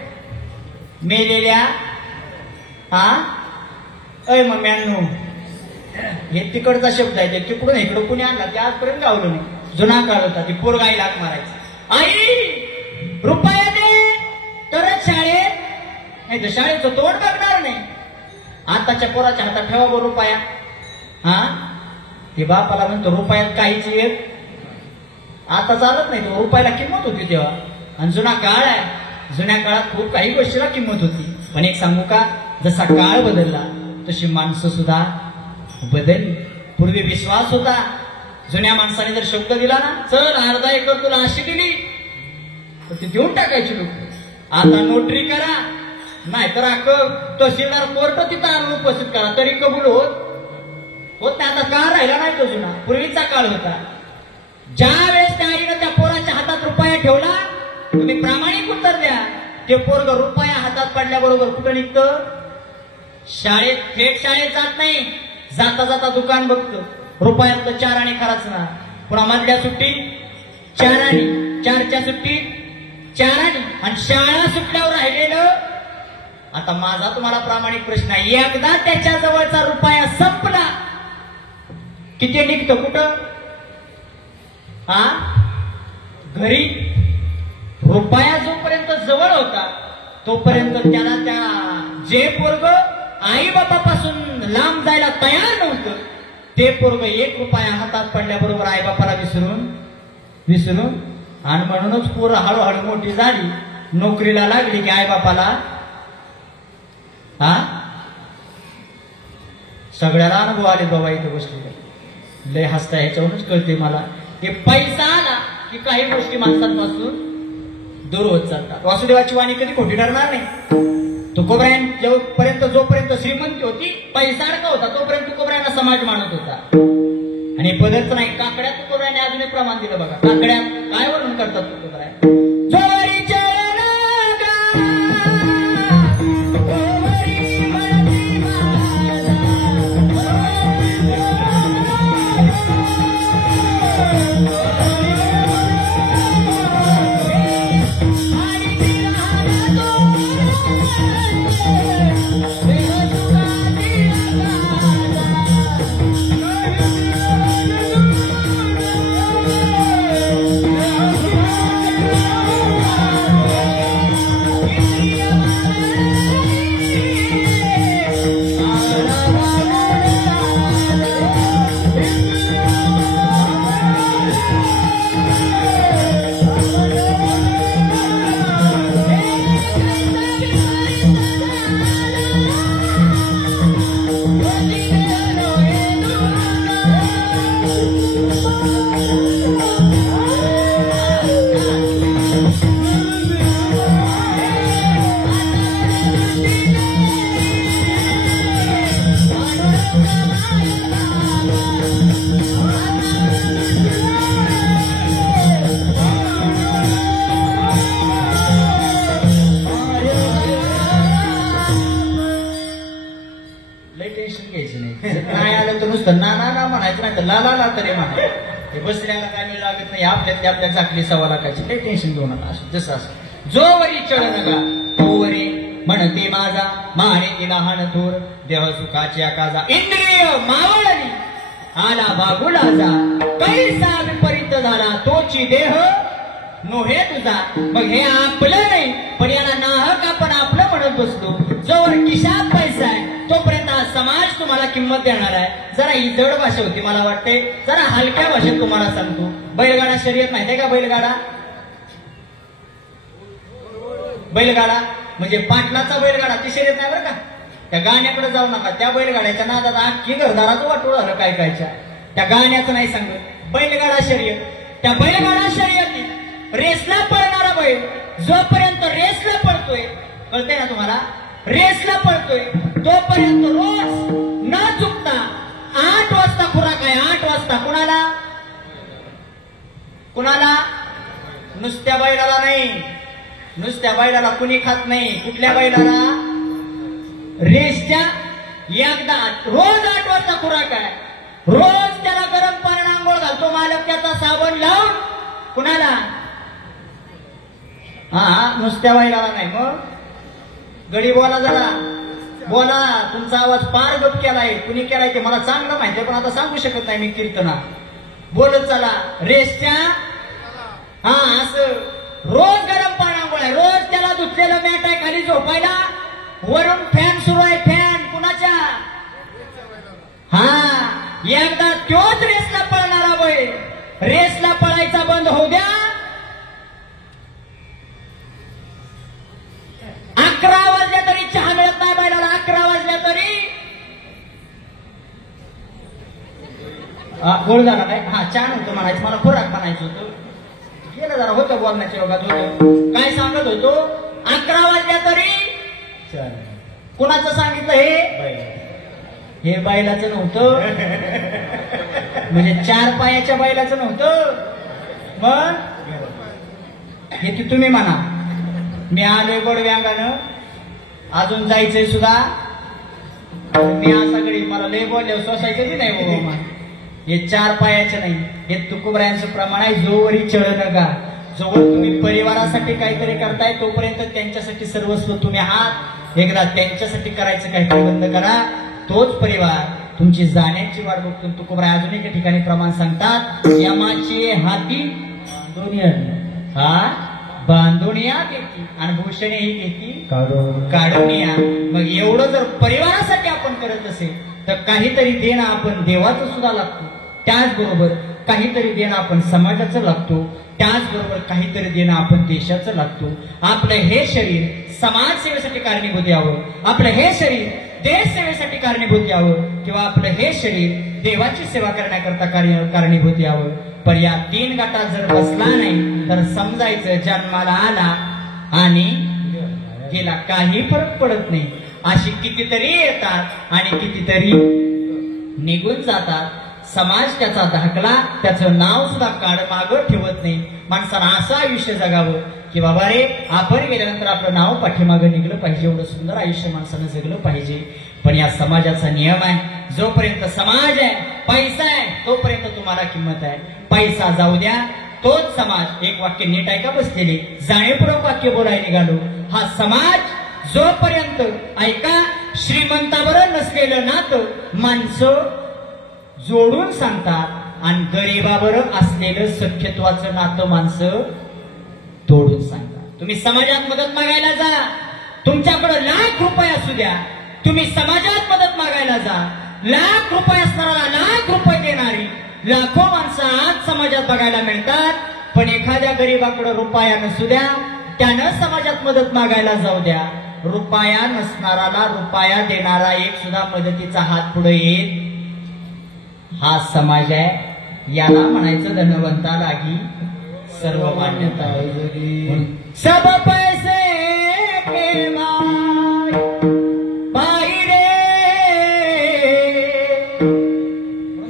मेलेल्या अय मम्म्यांनो हे तिकडचा शब्द आहे ते तिकडून इकडं कुणी आणला ते आजपर्यंत गावलं नाही जुना काळ होता ती पोरग आईला हाक मारायचं आई रुपया दे तरच शाळेत नाही तर शाळेचं तोंड बघणार नाही आताच्या पोराच्या हातात ठेवा बो रुपया ते बापाला म्हणतो रुपयात काहीच येत आता चालत नाही तो रुपयाला किंमत होती तेव्हा आणि जुना काळ आहे जुन्या काळात खूप काही गोष्टीला किंमत होती पण एक सांगू का जसा काळ बदलला तशी माणसं सुद्धा बदलली पूर्वी विश्वास होता जुन्या माणसाने जर शब्द दिला ना चल अर्धा एकर तुला अशी दिली तर ती देऊन टाकायची लोक आता नोटरी करा नाहीतर तहसीलदार कोर्ट तिथं आणून उपस्थित करा तरी कबूल होत नाही आता काळ राहिला नाही तो जुना पूर्वीचा काळ होता ज्या वेळेस त्या आईनं त्या पोराच्या हातात रुपया ठेवला तुम्ही प्रामाणिक उत्तर द्या ते पोरग रुपया हातात पडल्याबरोबर कुठं निघतं शाळेत थेट शाळेत जात नाही जाता जाता दुकान बघतो रुपयातलं 4 आणे खराच ना पुन्हा मधल्या सुट्टीत 4 आणे 4च्या सुट्टीत 4 आणे आणि शाळा सुटल्यावर राहिलेलं आता माझा तुम्हाला प्रामाणिक प्रश्न आहे एकदा त्याच्या जवळचा रुपया संपला किती निघतं कुठं घरी रुपया जोपर्यंत जवळ होता तोपर्यंत त्याला त्या जे पोरग आई बापापासून लांब जायला तयार नव्हतं ते पोरग 1 रुपया हातात पडल्याबरोबर आई बापाला विसरून आणि म्हणूनच पोरं हळूहळू मोठी झाली नोकरीला लागली की आई बापाला सगळ्याला अनुभव आले बाबा इथे गोष्टी लय हसता ह्याच्यावरूनच कळते मला हे पैसा आला की काही गोष्टी माणसांपासून दूर होत चालतात वासुदेवाची वाणी कधी खोटी ठरणार नाही जोपर्यंत श्रीमंती होती पैसा अडका होता तोपर्यंत तुकोबऱ्यांना समाज मानत होता आणि पदरच नाही काकड्यात तुकोबऱ्याने अजून एक प्रमाण दिलं बघा काकड्यात काय वर्णन करतात तुकोबऱ्या लाला तरी म्हणा हे बसल्याला काय मिळ लागत नाही आपल्यातल्या आपल्या चाकली 1.25 लाखाची काही टेन्शन घेऊ नका असं जसं असं जोवरी चढ नका तोवरी म्हणते माझा माने तिला हाण थोर देह सुखाची आकाजा इंद्रिय मावळली आला बागुला जा कैसा विपरीत झाला तोची देह नोहे तुझा मग हे आपलं नाही पण याला नाहक आपण आपलं म्हणत बसतो जोवर खिशात पैसा आहे तोपर्यंत हा समाज तुम्हाला किंमत देणार आहे जरा ही जड भाषा होती मला वाटते जरा हलक्या भाषेत तुम्हाला सांगतो बैलगाडा शर्यत माहितीये का बैलगाडा म्हणजे पाटलाचा बैलगाडा ती शर्यत नाही बरं का त्या गाण्याकडे जाऊ नका त्या बैलगाड्याच्या नादात अख्खी घरदाराचं वाटोळ झालं काय कायच्या त्या गाण्याचं नाही सांगत बैलगाडा शर्यत त्या बैलगाडा शर्यतीत रेसला पळणारा बैल जोपर्यंत रेसला पळतोय कळतंय ना तुम्हाला रेसला पळतोय तोपर्यंत रोज न चुकता 8 वाजता खुराक आहे 8 वाजता कुणाला नुसत्या बैलाला नाही नुसत्या बैलाला कुणी खात नाही कुठल्या बैलाला रेसच्या एकदा रोज 8 वाजता खुराक आहे रोज त्याला गरम पाण्याने आंघोळ घालतो मालक त्याचा साबण लावून कुणाला हा नुसत्या बैलाला नाही मग गडी बोला जरा बोला तुमचा आवाज फार गप केलाय कुणी केलाय ते मला चांगलं माहितीये पण आता सांगू शकत नाही मी कीर्तना बोलत चला रेसच्या हा असं रोज गरम पाणी आंघोळ आहे रोज त्याला धुतलेलं मॅट आहे खाली झोपायला वरून फॅन सुरू आहे फॅन कुणाच्या हा एकदा तोच रेसला पळणारा बैल रेसला पळायचा बंद होऊ द्या 11 वाजल्या तरी चहा मिळत नाही बैलाला 11 वाजल्या तरी गोळ झाला काय हा चहा नव्हतं म्हणायचं मला खुराक म्हणायचं होतं गेलं जरा होतं बोलण्याच्या योगात होतं काय सांगत होतो 11 वाजल्या तरी कुणाचं सांगितलं हे बैलाचं नव्हतं म्हणजे 4 पायाच्या बैलाचं नव्हतं मग हे ती तुम्ही म्हणा मी आलोय गोडव्यांगानं अजून जायचंय सुद्धा मी असा गडी मला लय बोलले सोसायचं नाही बाबा हे 4 पायाचे नाही हे तुकोबरायांचं प्रमाण आहे जोवरी चढ नका जोवर तुम्ही परिवारासाठी काहीतरी करताय तोपर्यंत त्यांच्यासाठी सर्वस्व तुम्ही आहात एकदा त्यांच्यासाठी करायचं काहीतरी बंद करा तोच परिवार तुमची जाण्याची वाट बघतो तुकोबराय अजून एका ठिकाणी प्रमाण सांगतात यमाची हाती बांधुनिया घेतली आणि भूषणे ही घेतली काढूनिया मग एवढं जर परिवारासाठी आपण करत असेल तर काहीतरी देणं आपण देवाचं सुद्धा लागतो त्याचबरोबर काहीतरी देणं आपण समाजाचं लागतो त्याचबरोबर काहीतरी देणं आपण देशाचं लागतो आपलं हे शरीर समाजसेवेसाठी कारणीभूत यावं आपलं हे शरीर देश सेवेसाठी कारणीभूत यावं किंवा आपलं हे शरीर देवाची सेवा करण्याकरता कारणीभूत यावं पण या 3 गटात जर बसला नाही तर समजायचं जन्माला आला आणि गेला काही फरक पडत नाही अशी कितीतरी येतात आणि कितीतरी निघून जातात समाज त्याचा धाकला त्याचं नाव सुद्धा मागं ठेवत नाही माणसानं असं आयुष्य जगावं की बाबा रे आपण गेल्यानंतर आपलं नाव पाठीमागं निघलं पाहिजे एवढं सुंदर आयुष्य माणसानं जगलं पाहिजे पण या समाजाचा नियम आहे जोपर्यंत समाज आहे पैसा आहे तोपर्यंत तुम्हाला किंमत आहे पैसा जाऊ द्या तोच समाज एक वाक्य नीट ऐका बसलेले जाणीवपूर्वक वाक्य बोलायला निघालो हा समाज जोपर्यंत ऐका श्रीमंताबरोबर नसलेलं नातं माणसं जोडून सांगतात आणि गरीबाबरोबर असलेलं सख्यत्वाचं नातं माणसं तोडून सांगतात तुम्ही समाजात मदत मागायला जा तुमच्याकडे लाख रुपये असू द्या तुम्ही समाजात मदत मागायला जा लाख रुपये असणारा लाख रुपये देणारी लाखो माणसं आज समाजात बघायला मिळतात पण एखाद्या गरीबाकडे रुपया नसू द्या त्यानं समाजात मदत मागायला जाऊ द्या रुपया नसणाराला रुपया देणारा एक सुद्धा मदतीचा हात पुढे येत हा समाज आहे याला म्हणायचं धनवंता लागी सर्व मान्यता सब पैसे के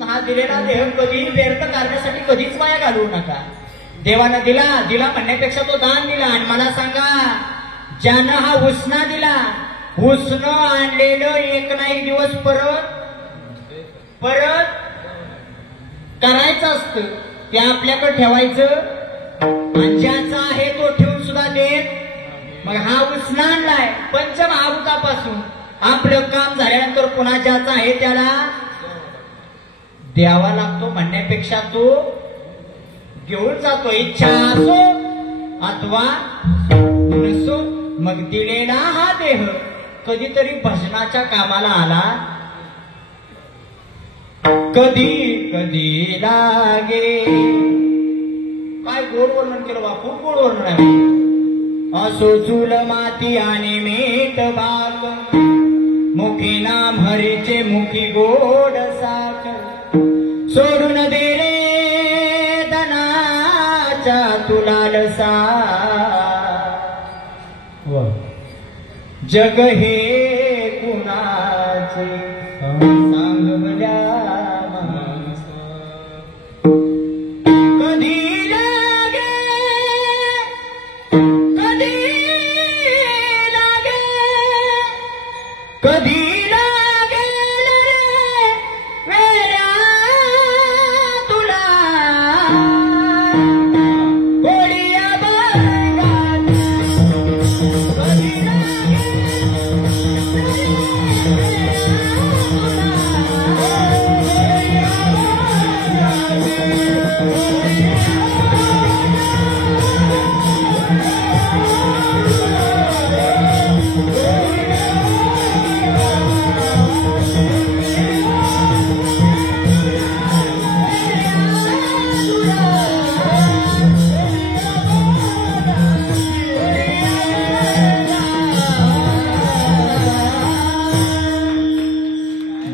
हा दिलेला देह कधी व्यर्थ करण्यासाठी कधीच वाया घालवू नका देवानं दिला म्हणण्यापेक्षा तो दान दिला आणि मला सांगा ज्यानं हा उसना दिला उसनं आणलेलं एक ना एक दिवस परत करायचं असतं ते आपल्याकडे ठेवायचं आणि ज्याचा आहे तो ठेवून सुद्धा देत मग हा उसना आणलाय पंचमहाभूतापासून आपलं काम झाल्यानंतर पुन्हा ज्याचा आहे त्याला द्यावा लागतो म्हणण्यापेक्षा तो घेऊन जातो इच्छा असो अथवा नसो मग दिलेला हा देह कधीतरी भजनाच्या कामाला आला कधी कधी लागे काय गोड वर्णन केलं बा खूप गोड वर्णन आहे असो चूल माती आणि मीठ भाग मुखी नाम हरीचे मुखी गोड साखर सोडून दे रे धनाच्या तुलालसा जग हे कुणाचे सांग बल्या कधी लागे कधी लागे कधी लागे वेड्या तुला गोडिया बरगात कधी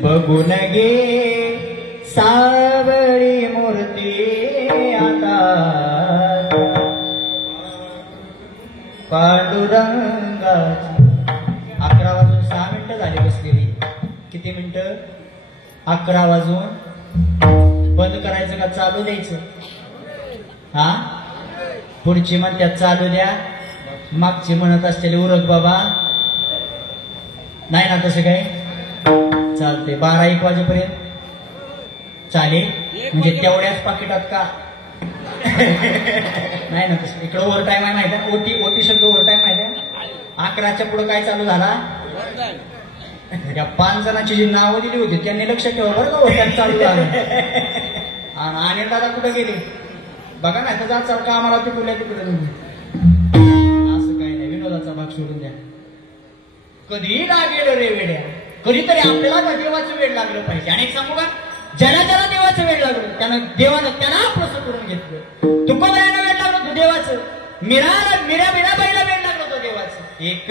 बघून गे सावळी मूर्ती आता पांडुरंगाची 11 वाजून 6 मिनिटं झाली बसलेली किती मिनिटं 11 वाजून बंद करायचं का चालू द्यायचं हा पुढची म्हणत्यात चालू द्या मागची म्हणत असलेले उरक बाबा नाही ना तसं काय चालते 12-1 वाजेपर्यंत चालेल म्हणजे तेवढ्याच पाकिटात का नाही ना तसं इकडं ओव्हर टाइम आहे माहिती आहे ओटी शब्द ओव्हर टाइम माहिती आहे 11च्या पुढे काय चालू झाला त्या 5 जणांची जी नावं दिली होती त्यांनी लक्ष ठेवा बरं का ओट्यात चालू झालं आणि दादा कुठे गेले बघा ना तर जात का आम्हाला तिकडल्या तिकडे असं काही नाही विनोदाचा भाग सोडून द्या कधी लागेल रे वेड्या कधीतरी आपल्याला देवाचं वेळ लागलं पाहिजे आणि एक सांगू का ज्याला त्याला देवाचं वेळ लागलं त्यानं देवानं त्याला प्रसन्न करून घेतलं तुकोबाईला वेळ लागलं तो देवाचं मीराबाईला वेळ लागलं तो देवाचं एक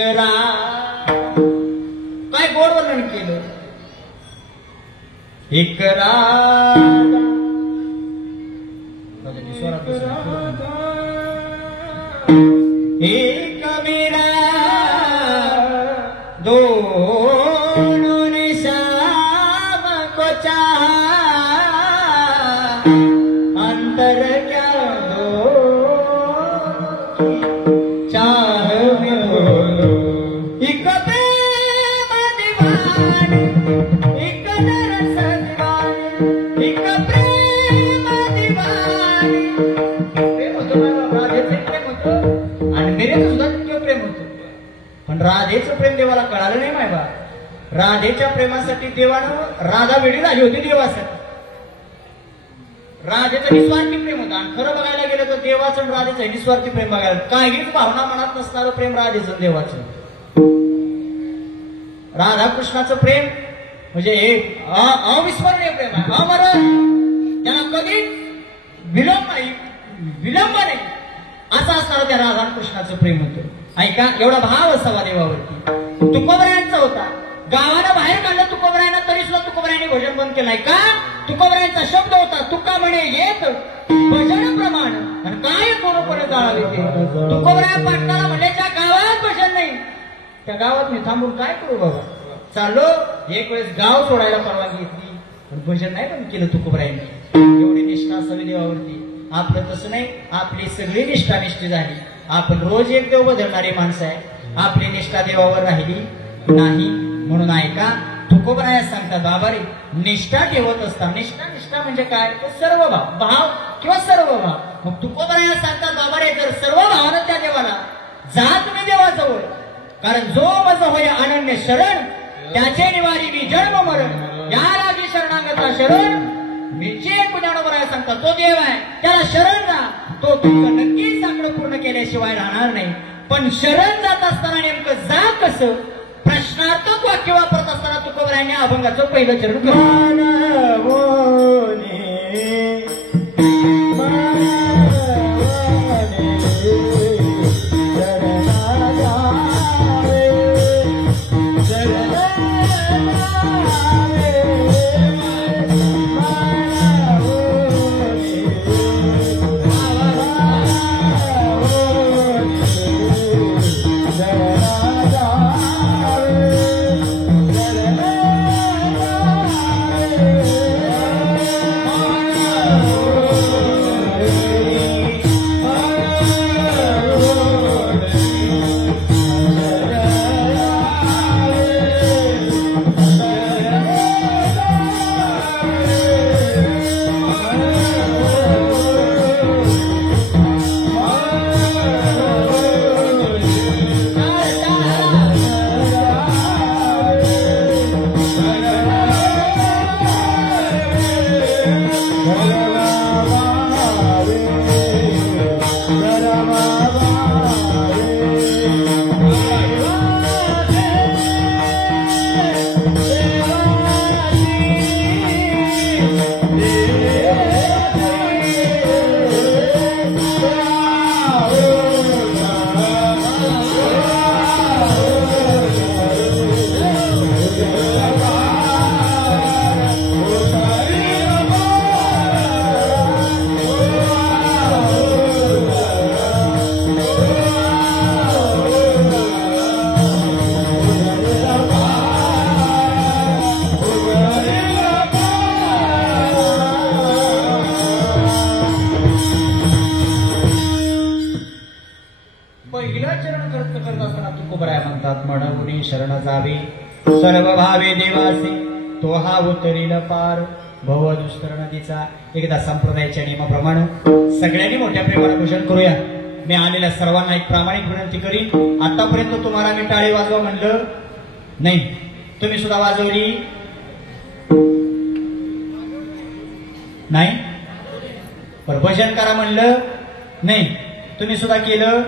काय गोड वर्णन केलं एक एक मीरा दोनों ने शाम को चाहा अंतर क्या दो चाह में बोलो एक प्रेम दीवाने एक नरस दीवाने एक प्रेम दीवाने प्रेम होतो ना राधेचं प्रेम होतं आणि मेरे सुद्धा तितकं प्रेम होतं पण राधेचं प्रेम देवाला कळालं नाही माय बा राधेच्या प्रेमासाठी देवानं राधा वेडी झाली होती देवासाठी राधेचं निस्वार्थी प्रेम होतं आणि खरं बघायला गेलं तर देवाचं आणि राधेचं निस्वार्थी प्रेम बघायला काहीच भावना मनात नसणारं प्रेम राधेचं देवाचं राधाकृष्णाचं प्रेम म्हणजे हे अविस्मरणीय प्रेम आहे अमरण त्याला कधी विलंब नाही असं असणारं त्या राधाकृष्णाचं प्रेम होतं ऐका एवढा भाव असावा देवावरती तुकोबरायांचा होता गावाला बाहेर काढलं तुकोबरायांना तरी सुद्धा तुकोबरायांनी भजन बंद केलाय का तुकोबरायांचा शब्द होता तुका म्हणे येत भजन प्रमाण आणि काय कोणपणे जाळावे ते तुकोबराया पाटणाला म्हणले ज्या गावात भजन नाही त्या गावात मी थांबून काय करू बाबा चाललो एक वेळेस गाव सोडायला परवानगी घेतली पण भजन नाही पण केलं तुकोबरायांनी एवढी निष्ठा असावी देवावरती आपलं तसं नाही आपली सगळी निष्ठानिष्ठी झाली आपण रोज एक देव बदलणारी माणसं आहे आपली निष्ठा देवावर राहिली नाही म्हणून ऐका तुकोबराया सांगतात बाबा रे निष्ठा ठेवत असता निष्ठा निष्ठा म्हणजे काय तर सर्व भाव किंवा सर्व भाव. मग तुकोबराया सांगतात बाबा रे जर सर्व भावानं त्या देवाला जा तुम्ही देवाजवळ, कारण जो मज होय अनन्य शरण त्याचे निवारी मी जन्म मरण, या लागी शरणागता शरण मीचे ज्ञानोबराया सांगतात तो देव आहे त्याला शरण जा, तो तुमचं नक्की सांगणं पूर्ण केल्याशिवाय राहणार नाही. पण शरण जात असताना नेमकं जा कसं प्रश्नार्थक वाक्य वापरत असताना तुकोबरायांनी अभंगाचं पहिलं चरण शरण जावे सर्व भावे देवासे तो हा उतरील पार भव दुष्कर नदीचा. एकदा संप्रदायाच्या नियमाप्रमाणे सगळ्यांनी मोठ्या प्रेमाने भजन करूया. मी आलेल्या सर्वांना एक प्रामाणिक विनंती करीन. आतापर्यंत तुम्हाला मी टाळी वाजवा म्हणलं नाही, तुम्ही सुद्धा वाजवली नाही, पण भजन करा म्हणलं नाही, तुम्ही सुद्धा केलं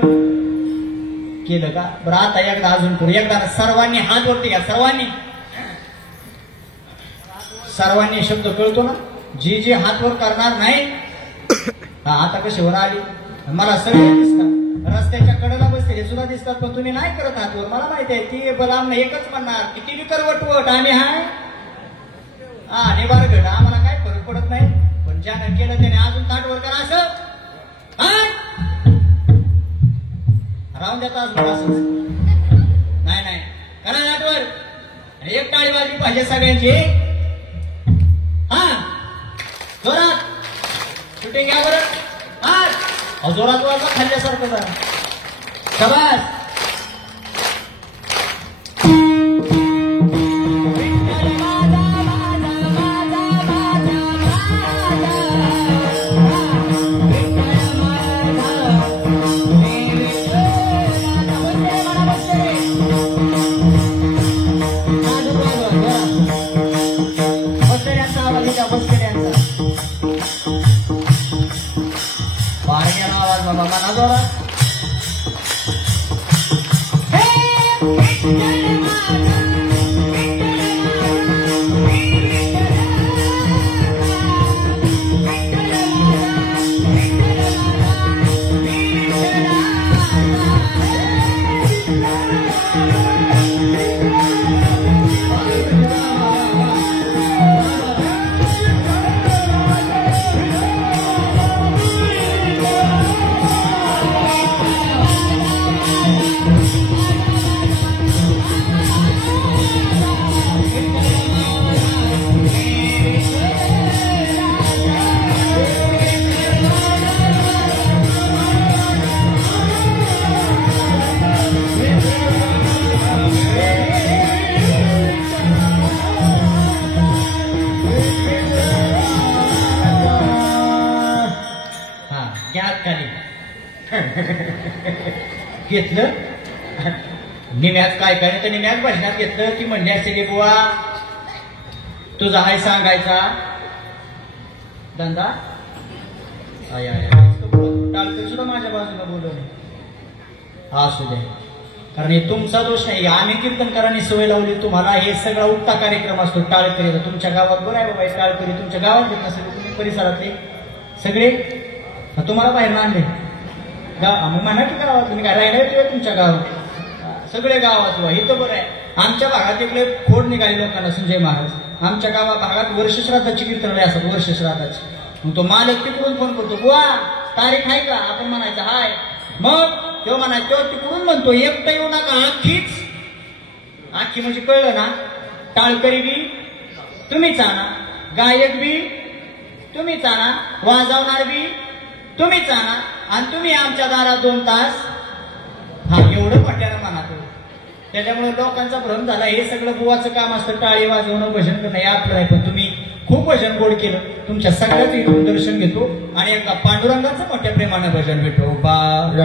का बरं. आता एकदा अजून करू, एकदा सर्वांनी हात वरती घ्या. सर्वांनी शब्द कळतो ना, जी हात वर करणार नाही आता कशी वर आली मला सगळे दिसतात, रस्त्याच्या कडेला बसते हे सुद्धा दिसतात, पण तुम्ही नाही करत हात वर. मला माहिती आहे ती बलाम एकच म्हणणार किती बी करवटवट आम्ही हाय निवार घड आम्हाला काय फरक पडत नाही, पण ज्यानं केलं त्याने अजून ताट वर करा असं राहून देता असंच नाही करा नाटवर एक टाळी वाजली पाहिजे सगळ्यांची. हा जोरात शूटिंग घ्या बरं. हा जोरात वाजवा खाल्ल्यासारखं जरा शाबास. घ्या खाली. घेतलं निम्यात काय काय तर निम्यात भजनात घेतलं. ती म्हणली असेल बुवा तुझा हाय सांगायचा धंदा. टाळकरी सुद्धा माझ्या बाजूला बोलवणे. असू दे, कारण हे तुमचा दोष नाही. आम्ही कीर्तनकारांनी सवय लावली तुम्हाला. हे सगळा उठता कार्यक्रम असतो टाळकरीचा. तुमच्या गावात बरं आहे बाबा टाळकरी. तुमच्या गावात घेत नसेल तुम्ही परिसरातले सगळे तुम्हाला बाहेर आणले मग म्हणा की गावात तुम्ही काय राहिला येतोय तुमच्या गावात सगळे गावात. हे तर बरं आहे. आमच्या भागात इकडे खोड निघाली लोकांना संजय महाराज. आमच्या भागात वर्षश्राद्धाची कीर्तनालय असतात वर्षश्राद्धाची. मग तो मालक तिकडून फोन करतो बुवा तारीख आहे का. आपण म्हणायचं हाय. मग तो म्हणायचं तिकडून म्हणतो एकटं येऊ नका आखी म्हणजे कळलं ना. टाळकरी बी तुम्हीच आणा, गायक बी तुम्हीच आणा, वाजवणार बी तुम्हीच आणा आणि तुम्ही आमच्या दारात 2 तास. हा एवढं पट्ट्यानं म्हणा तो. त्याच्यामुळे लोकांचा भ्रम झाला. हे सगळं बुवाचं काम असतं टाळी वाजवणं भजन करणं हे आपलं आहे. पण तुम्ही खूप भजन गोड केलं. तुमच्या सगळ्याच इथून दर्शन घेतो आणि एकदा पांडुरंगाचं मोठ्या प्रेमानं भजन भेटो. पार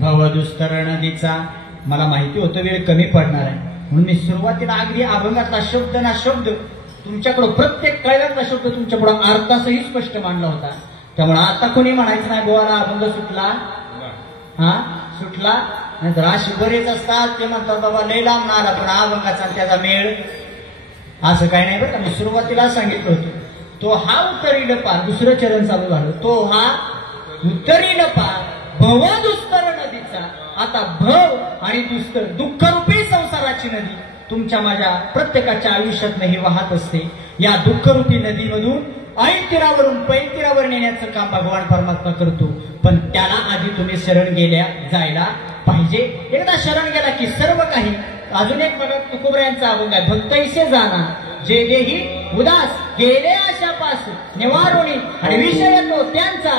भवदुस्तर नदीचा. मला माहिती होतं वेळ कमी पडणार आहे म्हणून मी सुरुवातीला अगदी अभंगातला शब्द ना शब्द तुमच्याकडं प्रत्येक कळव्यातला शब्द तुमच्याकडं अर्थासही स्पष्ट मांडला होता. त्यामुळे आता कोणी म्हणायचं नाही गोवाला अभंग सुटला हा सुटला. नाहीतर असे बरेच असतात ते म्हणतात बाबा लय लांब आला पण अभंगाचा त्याचा मेळ असं काही नाही बरं का. मी सुरुवातीला सांगितलं होतं तो हा उत्तरी पार. दुसरं चरण चालू झालं तो हा उत्तरी पार भवदुस्तर नदीचा आता भव आणि दुस्तर दुःखरूपी संसाराची नदी तुमच्या माझ्या प्रत्येकाच्या आयुष्यात नाही वाहत असते. या दुःखरूपी नदीमधून ऐन तीरावरून पैन तीरावर नेण्याचं काम भगवान परमात्मा करतो. पण त्याला आधी तुम्ही शरण जायला पाहिजे. एकदा शरण गेला की सर्व काही. अजून एक बघा तुकोबऱ्यांचा अभंग आहे, भक्त ऐसे जाना जे देही उदास गेले आशापास निवारोणी आणि विषय येतो त्यांचा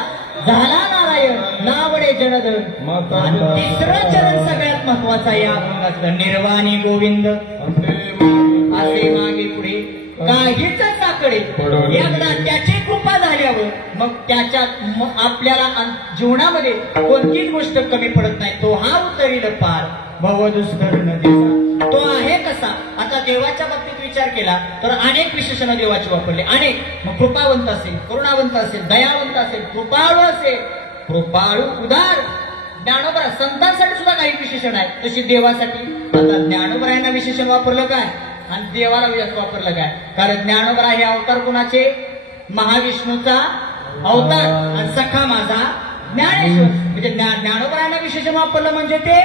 झाला नारायण नावडे जनधन. आणि तिसरं चरण सगळ्यात महत्वाचा या अभंगातलं निर्वाणी गोविंद असे मागे पुढे काहीच साकडे. एकदा त्याची कृपा झाल्यावर मग त्याच्यात आपल्याला जीवनामध्ये कोणतीच गोष्ट कमी पडत नाही. तो हा उतरील पार भव दुष्कर नदीचा. तो आहे कसा. आता देवाच्या बाबतीत विचार केला तर अनेक विशेषण देवाचे वापरले, अनेक. मग कृपावंत असेल, करुणावंत असेल, दयावंत असेल, कृपाळू असेल, कृपाळू उदार. ज्ञानोबा संतांसाठी सुद्धा काही विशेषण आहेत, तशी देवासाठी. आता ज्ञानोबरायांना विशेषण वापरलं काय आणि देवाला वापरलं काय. कारण ज्ञानोबरा हे अवतार कुणाचे, महाविष्णूचा अवतार आणि सखा माझा ज्ञानेश्वर. म्हणजे ज्ञानोबरायांना विशेषण वापरलं म्हणजे ते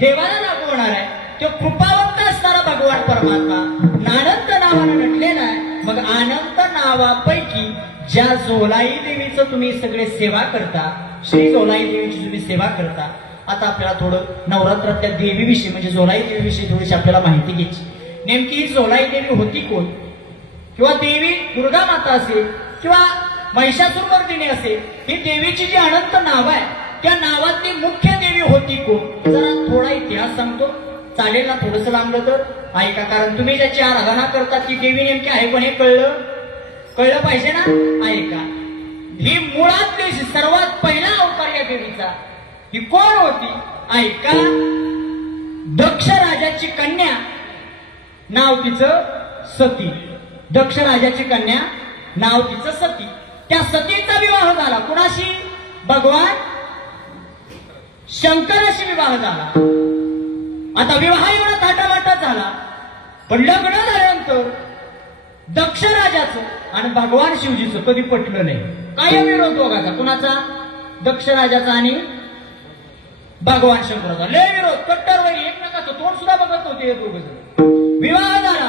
देवाला लागू होणार आहे. तो कृपावंत असणारा भगवान परमात्मा नानंत नावानं नटलेला आहे. मग आनंद नावापैकी ज्या जोलाई देवीचं तुम्ही सगळे सेवा करता, श्री जोलाई देवीची तुम्ही सेवा करता. आता आपल्याला थोडं नवरात्रातल्या देवीविषयी म्हणजे जोलाई देवीविषयी थोडीशी आपल्याला माहिती घ्यायची. नेमकी ही जोलाई देवी होती कोण, किंवा देवी दुर्गा माता असेल किंवा महिषासुरमर्दिनी असेल, ही देवीची जी अनंत नाव आहे त्या नावातली मुख्य देवी होती कोण. जरा थोडा इतिहास सांगतो, चालेल ना थोडस लांबलं तर ऐका. कारण तुम्ही ज्याची आराधना करता ती देवी नेमकी आहे पण हे कळलं पाहिजे ना. ऐका, ही मुळात देवी सर्वात पहिला अवतार या देवीचा. ही कोण होती ऐका. दक्ष राजाची कन्या, नाव तिचं सती. दक्ष राजाची कन्या, नाव तिचं सती. त्या सतीचा विवाह झाला कुणाशी, भगवान शंकराशी विवाह झाला. आता विवाह एवढा थाटामाटात झाला, पण लग्न झाल्यानंतर दक्ष राजाचं आणि भगवान शिवजीचं कधी पटलं नाही. काय विरोध दोघाचा, कुणाचा, दक्ष राजाचा आणि भगवान शंकराचा. लय विरोध, कट्टरवरी, एकमेकाचं तोंड सुद्धा बघत होते दोघ. विवाह झाला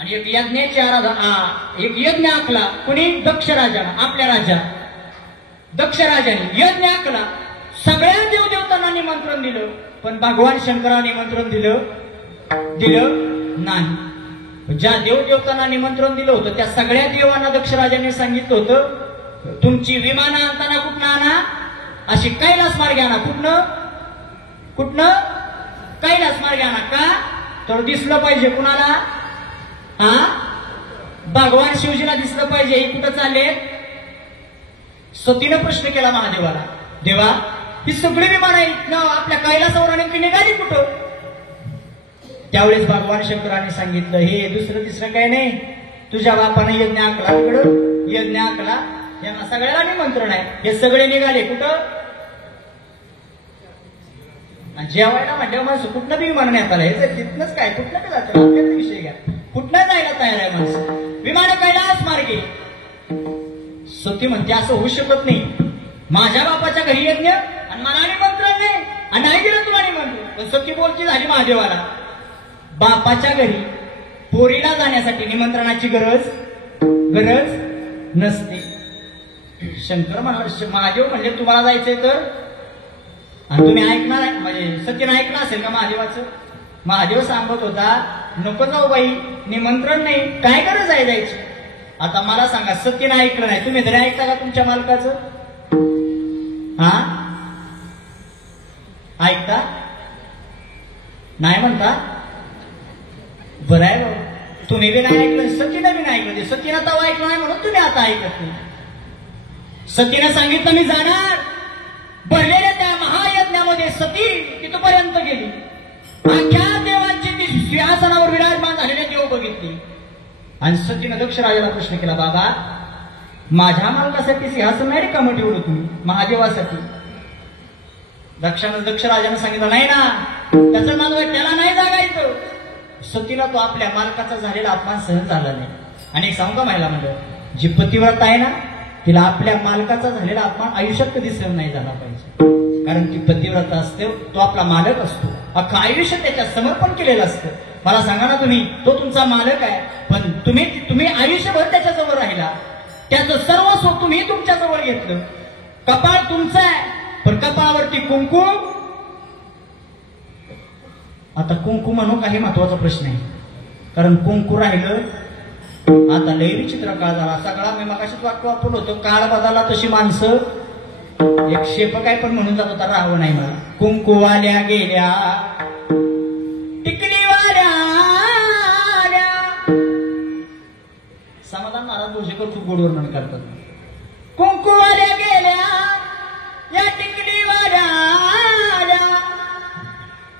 आणि एक यज्ञाची आराधना, एक यज्ञ आखला. कुणी, दक्ष राजानं, आपल्या राजा दक्ष राजाने यज्ञ आखला. सगळ्या देवदेवतांना निमंत्रण दिलं, पण भगवान शंकराला निमंत्रण दिलं नाही. ज्या देवदेवतांना निमंत्रण दिलं होतं त्या सगळ्या देवांना दक्ष राजाने सांगितलं होतं तुमची विमानं आणताना कुठनं आणा, अशी कैलास मार्गे आणा. कुठनं कैलास मार्गे आणा. का तर दिसलं पाहिजे कुणाला, भगवान शिवजीला दिसलं पाहिजे हे कुठं चालले. सतीनं प्रश्न केला महादेवाला, देवा ही सगळी विमानं आपल्या कैलासावर नेमकी निघाली कुठं. त्यावेळेस भगवान शंकराने सांगितलं, हे दुसरं तिसरं काय नाही, तुझ्या बापाने यज्ञ आखला, तिकडं यज्ञ आखला, यांना सगळ्याला निमंत्रण आहे, हे सगळे निघाले कुठं. जेवायला म्हटल्यावर माणसं कुठनं बी विमान नेता हे तिथनंच काय कुठलं बी जातं, आपल्याला विषय घ्या, कुठनं जायला तयार आहे माणसं. विमान कैलास मार्गे. सती म्हणते असं होऊ शकत नाही, माझ्या बापाच्या घरी यज्ञ आणि मला निमंत्रण नाही आणि नाही दिलं तुला निमंत्रण. पण सती बोलती झाली महादेवाला, बापाच्या घरी पोरीला जाण्यासाठी निमंत्रणाची गरज नसते. शंकर म्हणाले, महादेव म्हणले तुम्हाला जायचंय तर, आणि तुम्ही ऐकणार आहे म्हणजे सतीनं ऐकलं असेल का महादेवाचं. महादेव सांगत होता, नको जाऊ बाई, निमंत्रण नाही, काय गरज आहे जायची. आता मला सांगा, सतीनं ऐकलं नाही, तुम्ही तरी ऐकता का तुमच्या मालकाचं. ऐकता नाही म्हणता. बरं आहे बाबा, तुम्ही बी नाही ऐकलं, सतीनं बी नाही ऐकलं. सतीनं तवा ऐकलं नाही म्हणून तुम्ही आता ऐकत नाही. सतीनं सांगितलं मी जाणार. भरलेल्या त्या महायज्ञामध्ये सती तिथपर्यंत गेली. अख्या देवांची ती सिंहासनावर विराजमान झालेले देव बघितली. आणि सतीनं दक्ष राजाला प्रश्न केला, बाबा माझ्या मालकासाठी सिंहासन नाही रिकामं ठेवलं तुम्ही, महादेवासाठी. दक्ष राजानं सांगितलं, नाही ना, त्याचं नाव त्याला नाही जागायचं. सतीला तो आपल्या मालकाचा झालेला अपमान सहन झाला नाही. आणि एक सांगू का महिला म्हणलं, जी पतिव्रता आहे ना, तिला आपल्या मालकाचा झालेला अपमान आयुष्यात कधी सहन नाही झाला पाहिजे. कारण ती पतिव्रता असते, तो आपला मालक असतो, अख्खं आयुष्य त्याच्या समर्पण केलेलं असतं. मला सांगा ना तुम्ही, तो तुमचा मालक आहे, पण तुम्ही आयुष्यभर त्याच्याजवळ राहिला, त्याचं सर्वस्व तुम्ही तुमच्याजवळ घेतलं. कपाळ तुमचं आहे, पण कपाळावरती कुंकू. आता कुंकू म्हणू काही महत्वाचा प्रश्न आहे, कारण कुंकू राहिलं. आता लय विचित्र काळ झाला सगळा. मी मगाशीच वाक्य वापरलं होतं, काळ बदलला तशी माणसं. एक शेप काय पण म्हणून जात होता, राहावं नाही मला. कुंकूवाल्या गेल्या, टिकलीवाल्या आल्या. समाधान महाराज भोजेकर खूप गोड वर्णन करतात. कुंकूवाल्या गेल्या, या टिकलीवाल्या आल्या,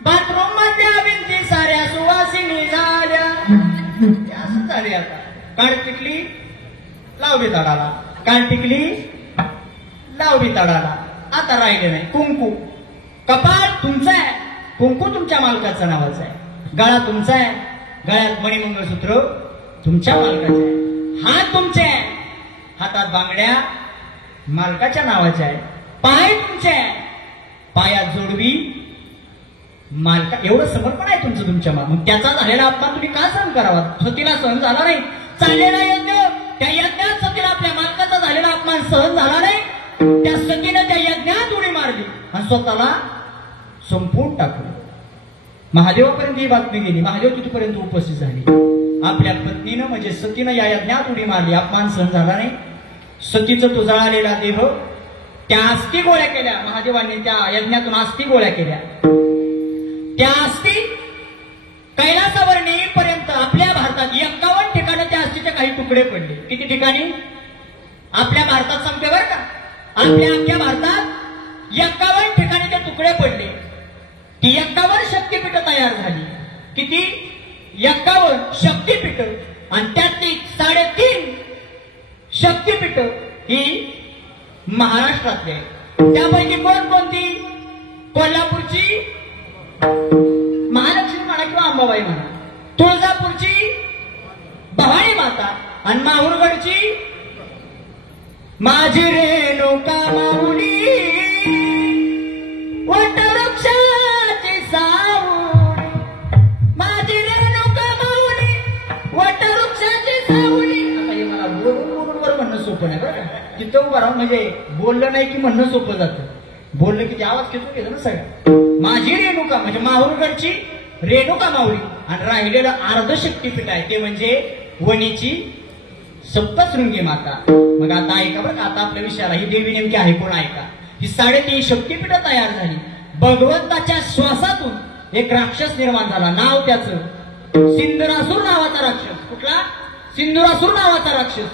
बाथरूम मधल्या भिंती साऱ्या सुवासिनी झाल्या. असं झाले आता. काळ टिकली लाव बिताडाला, काळ टिकली लाव बिताडाला. आता राहिले नाही कुंकू. कपाळ तुमचं आहे, कुंकू तुमच्या मालकाचं नावाचं आहे. गळा तुमचा आहे, गळ्यात मणिमंगळसूत्र तुमच्या मालकाचं आहे. हात तुमचे आहे, हातात बांगड्या मालकाच्या नावाच्या आहे. पाय तुमचे आहे, पायात जोडवी मालका. एवढं समर्पण आहे तुमचं तुमच्या मग त्याचा झालेला अपमान तुम्ही का सहन करावा? सतीला सहन झाला नाही. चाललेला यज्ञ, त्या यज्ञात सतीला आपल्या मालकाचा झालेला अपमान सहन झाला नाही. त्या सतीनं त्या यज्ञात उडी मारली आणि स्वतःला संपवून टाकलं. महादेवापर्यंत ही बातमी गेली. महादेव तिथपर्यंत उपस्थित झाली. आपल्या पत्नीनं म्हणजे सतीनं या यज्ञात उडी मारली, अपमान सहन झाला नाही. सतीचं तो जळालेला देह, त्या अस्थी गोळ्या केल्या महादेवांनी. त्या यज्ञातून अस्थी गोळ्या केल्या. त्या अस्थी कैलासावर नेईपर्यंत आपल्या भारतात 51 ठिकाणी त्या अस्थीचे काही तुकडे पडले. किती ठिकाणी? आपल्या भारतात सांगते बरं का, आपल्या अख्ख्या भारतात 51 ठिकाणी ते तुकडे पडले. ती 51 शक्तीपीठ तयार झाली. किती? 51 शक्तीपीठ. आणि त्यातली 3.5 शक्तीपीठ ही महाराष्ट्रातली आहे. त्यापैकी कोणती? कोल्हापूरची महालक्ष्मी म्हणा किंवा अंबाबाई म्हणा, तुळजापूरची भवानी माता, आणि माहूरगडची माझी रेणुका माऊली, वटवृक्षाची सावली, माझी रेणुका माऊली, वटवृक्षाची सावली. आता हे मला बोलून म्हणणं सोपं नाही बरं का. तिथं उभं राहून म्हणजे बोललं नाही की म्हणणं सोपं जातं. बोललं की ते आवाज खेचून घेतो ना सगळं. माझी रेणुका म्हणजे माहूरगडची रेणुका माऊली, आणि राहिलेलं अर्धशक्तीपीठ आहे ते म्हणजे वणीची सप्तशृंगी माता. मग आता ऐका बरं का, आता आपल्या विषयाला ही देवी नेमकी आहे कोण ऐका. ही 3.5 शक्तीपीठ तयार झाली. भगवंताच्या श्वासातून एक राक्षस निर्माण झाला. नाव त्याचं सिंदुरासूर नावाचा राक्षस. कुठला? सिंदुरासूर नावाचा राक्षस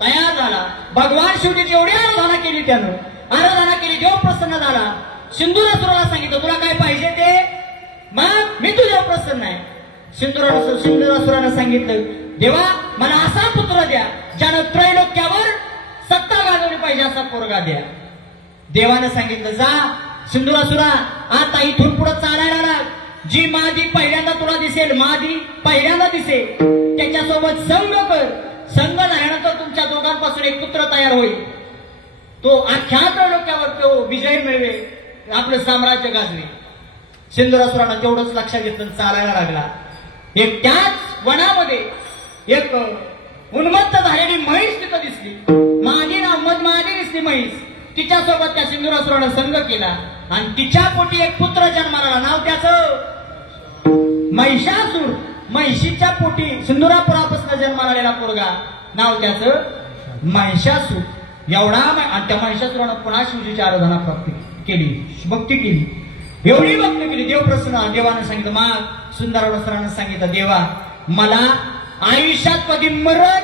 तयार झाला. भगवान शिवजीची एवढी आराधना केली, त्यानं आराधना केली, देव प्रसन्न झाला. सिंदुरासुराला सांगितलं तुला काय पाहिजे ते मग मी तुझ्यावर प्रसन्न आहे. सिंदुरासुरानं सांगितलं देवा मला असा पुत्र द्या ज्यानं त्रैलोक्यावर सत्ता गाजवली पाहिजे, असा पोरगा द्या. देवानं सांगितलं जा सिंदुरासुरा, आता इथून पुढे चालायला लाग. जी मादी पहिल्यांदा तुला दिसेल, मादी पहिल्यांदा दिसेल, त्याच्यासोबत संग कर. संग झाल्यानंतर तुमच्या दोघांपासून एक पुत्र तयार होईल. तो अख्ख्या त्रैलोक्यावर तो विजय मिळवेल, आपलं साम्राज्य गाजवे. सिंदुरासुरानं तेवढंच लक्षात घेतलं, चालायला लागला. एक त्याच वनामध्ये एक उन्मत्त झालेली म्हैस तिथं दिसली. मधमादी दिसली म्हैस. तिच्यासोबत त्या सिंदुरासुरानं संग केला आणि तिच्या पोटी एक पुत्र जन्माला. नाव त्याचं महिषासूर. महिषीच्या पोटी सिंदुरापुरापासून जन्माला आलेला पोरगा, नाव त्याचं महिषासूर. एवढा आणि त्या महिषासुरानं पुन्हा शिवजीची आराधना प्राप्त केली, भक्ती केली. एवढी भक्ती केली, देव प्रसन्न. देवानं सांगितलं मग सुंदरासुरानं सांगितलं देवा मला आयुष्यात कधी मरण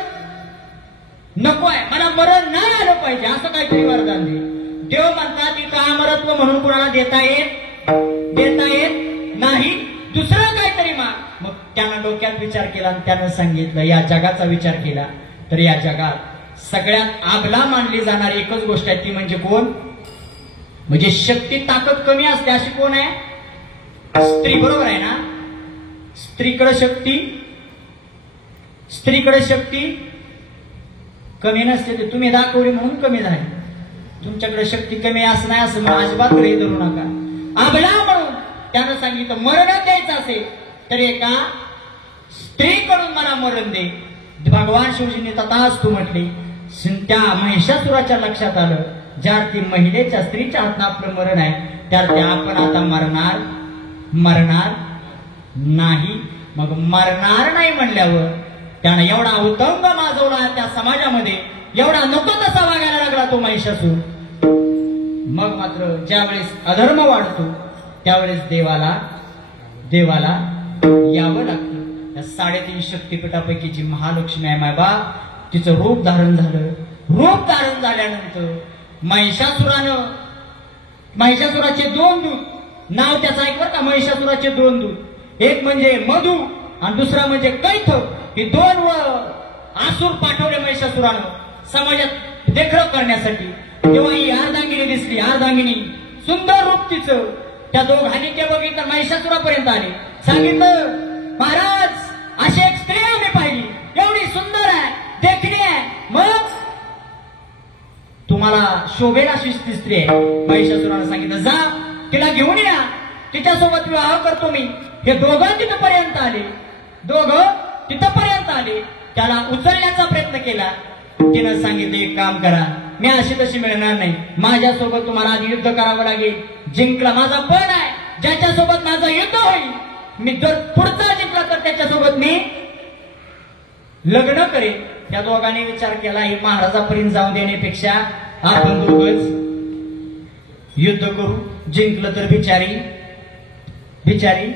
नको आहे, मला मरण नाही आलं पाहिजे, असं काहीतरी वरदान दे. देव म्हणतात की अमरत्व म्हणून कोणाला देता येत नाही, दुसरं काहीतरी मग त्यानं डोक्यात विचार केला आणि त्यानं सांगितलं या जगाचा विचार केला तर या जगात सगळ्यात आगला मानली जाणारी एकच गोष्ट आहे, ती म्हणजे कोण? म्हणजे शक्ती ताकद कमी असते अशी कोण आहे? स्त्री. बरोबर आहे ना? स्त्रीकडे शक्ती कमी नसते. तुम्ही दाखवली म्हणून कमी झाली. तुमच्याकडे शक्ती कमी असं नाही असं म्हणून अजिबात गृहीत धरू नका. आबला म्हणून त्यानं सांगितलं मरण द्यायचं असेल तर एका स्त्रीकडून मला मरण दे. भगवान शिवजींनी तथास्तु म्हटले. त्या महिषासुराच्या लक्षात आलं ज्या ती महिलेच्या स्त्रीच्या हातनं आपलं मरण आहे त्यात ते आपण आता मरणार नाही. मग मरणार नाही म्हणल्यावर त्यानं एवढा उतंग माजवला त्या समाजामध्ये, एवढा नको तसा वागायला लागला तो महिषासूर. मग मात्र ज्यावेळेस अधर्म वाढतो त्यावेळेस देवाला यावं लागतं. या 3.5 शक्तिपीठापैकी जी महालक्ष्मी आहे मायबा, तिचं रूप धारण झालं. रूप धारण झाल्यानंतर महिषासुराचे 2 दूत, नाव त्याचं ऐक बरं का, महिषासुराचे 2 दूत, एक म्हणजे मधु आणि दुसरा म्हणजे कैथ. हे 2 आसूर पाठवले महिषासुरानं समाजात देखरेख करण्यासाठी. तेव्हा ही अर्धांगिनी दिसली. अर्धांगिनी सुंदर रूप तिचं. त्या दोघांनी ते बघितलं, महिषासुरापर्यंत आले. सांगितलं महाराज अशी एक स्त्री आम्ही पाहिली, एवढी सुंदर आहे, देखणी आहे, मग तुम्हाला शोभेल अशी स्त्री आहे. महिषासुरानं सांगितलं जा तिला घेऊन या, तिच्यासोबत विवाह करतो मी. हे दोघं तिथपर्यंत आले. त्याला उचलण्याचा प्रयत्न केला. तिनं सांगितलं एक काम करा, मी अशी तशी मिळणार नाही, माझ्यासोबत तुम्हाला आधी युद्ध करावं लागेल. जिंकला माझा पण आहे, ज्याच्यासोबत माझं युद्ध होईल, मी जर पुढचा जिंकला तर त्याच्यासोबत मी लग्न करेन. त्या दोघांनी विचार केला हे महाराजापर्यंत जाऊन देण्यापेक्षा आपण दोघच युद्ध करू, जिंकलं तर बिचारी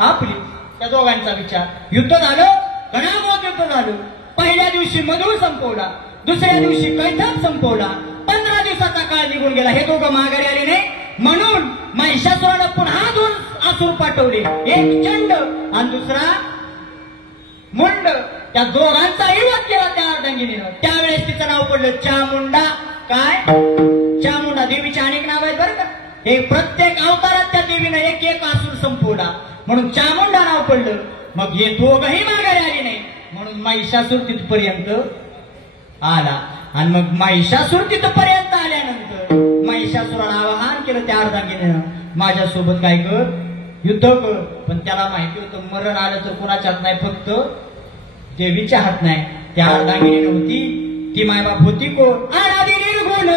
आपली. त्या दोघांचा विचार. युद्ध झालं, घणाघोट युद्ध झालं. पहिल्या दिवशी मधुर संपवला, दुसऱ्या दिवशी कैथक संपवला. 15 दिवसाचा काळ निघून गेला. हे दोघं माघारी आले नाही म्हणून महिषासुरानं पुन्हा 2 आसूर पाठवले, एक चंड आणि दुसरा मुंड. त्या दोघांचा विरोध केला त्या अर्धांगिनीनं. त्यावेळेस तिचं नाव पडलं चामुंडा. काय चामुंडा? देवीचे अनेक नाव आहेत बरं का. हे प्रत्येक अवतारात त्या देवीनं एक आसूर संपवला म्हणून चामुंडा नाव पडलं. मग हे दोघही माघारी आले नाही म्हणून महिषासूर तिथपर्यंत आला. आणि मग महिषासूर तिथपर्यंत आल्यानंतर महिषासुराला आवाहन केलं त्या अर्धांगिनीनं, माझ्यासोबत काय कर, युद्ध कर. पण त्याला माहिती होतं मरण आलं तर कुणाच्या हात नाही, फक्त देवीच्या हात नाही. त्या अर्धांगिनी नव्हती, ती मायबाप होती कोण? अनादि निर्गुण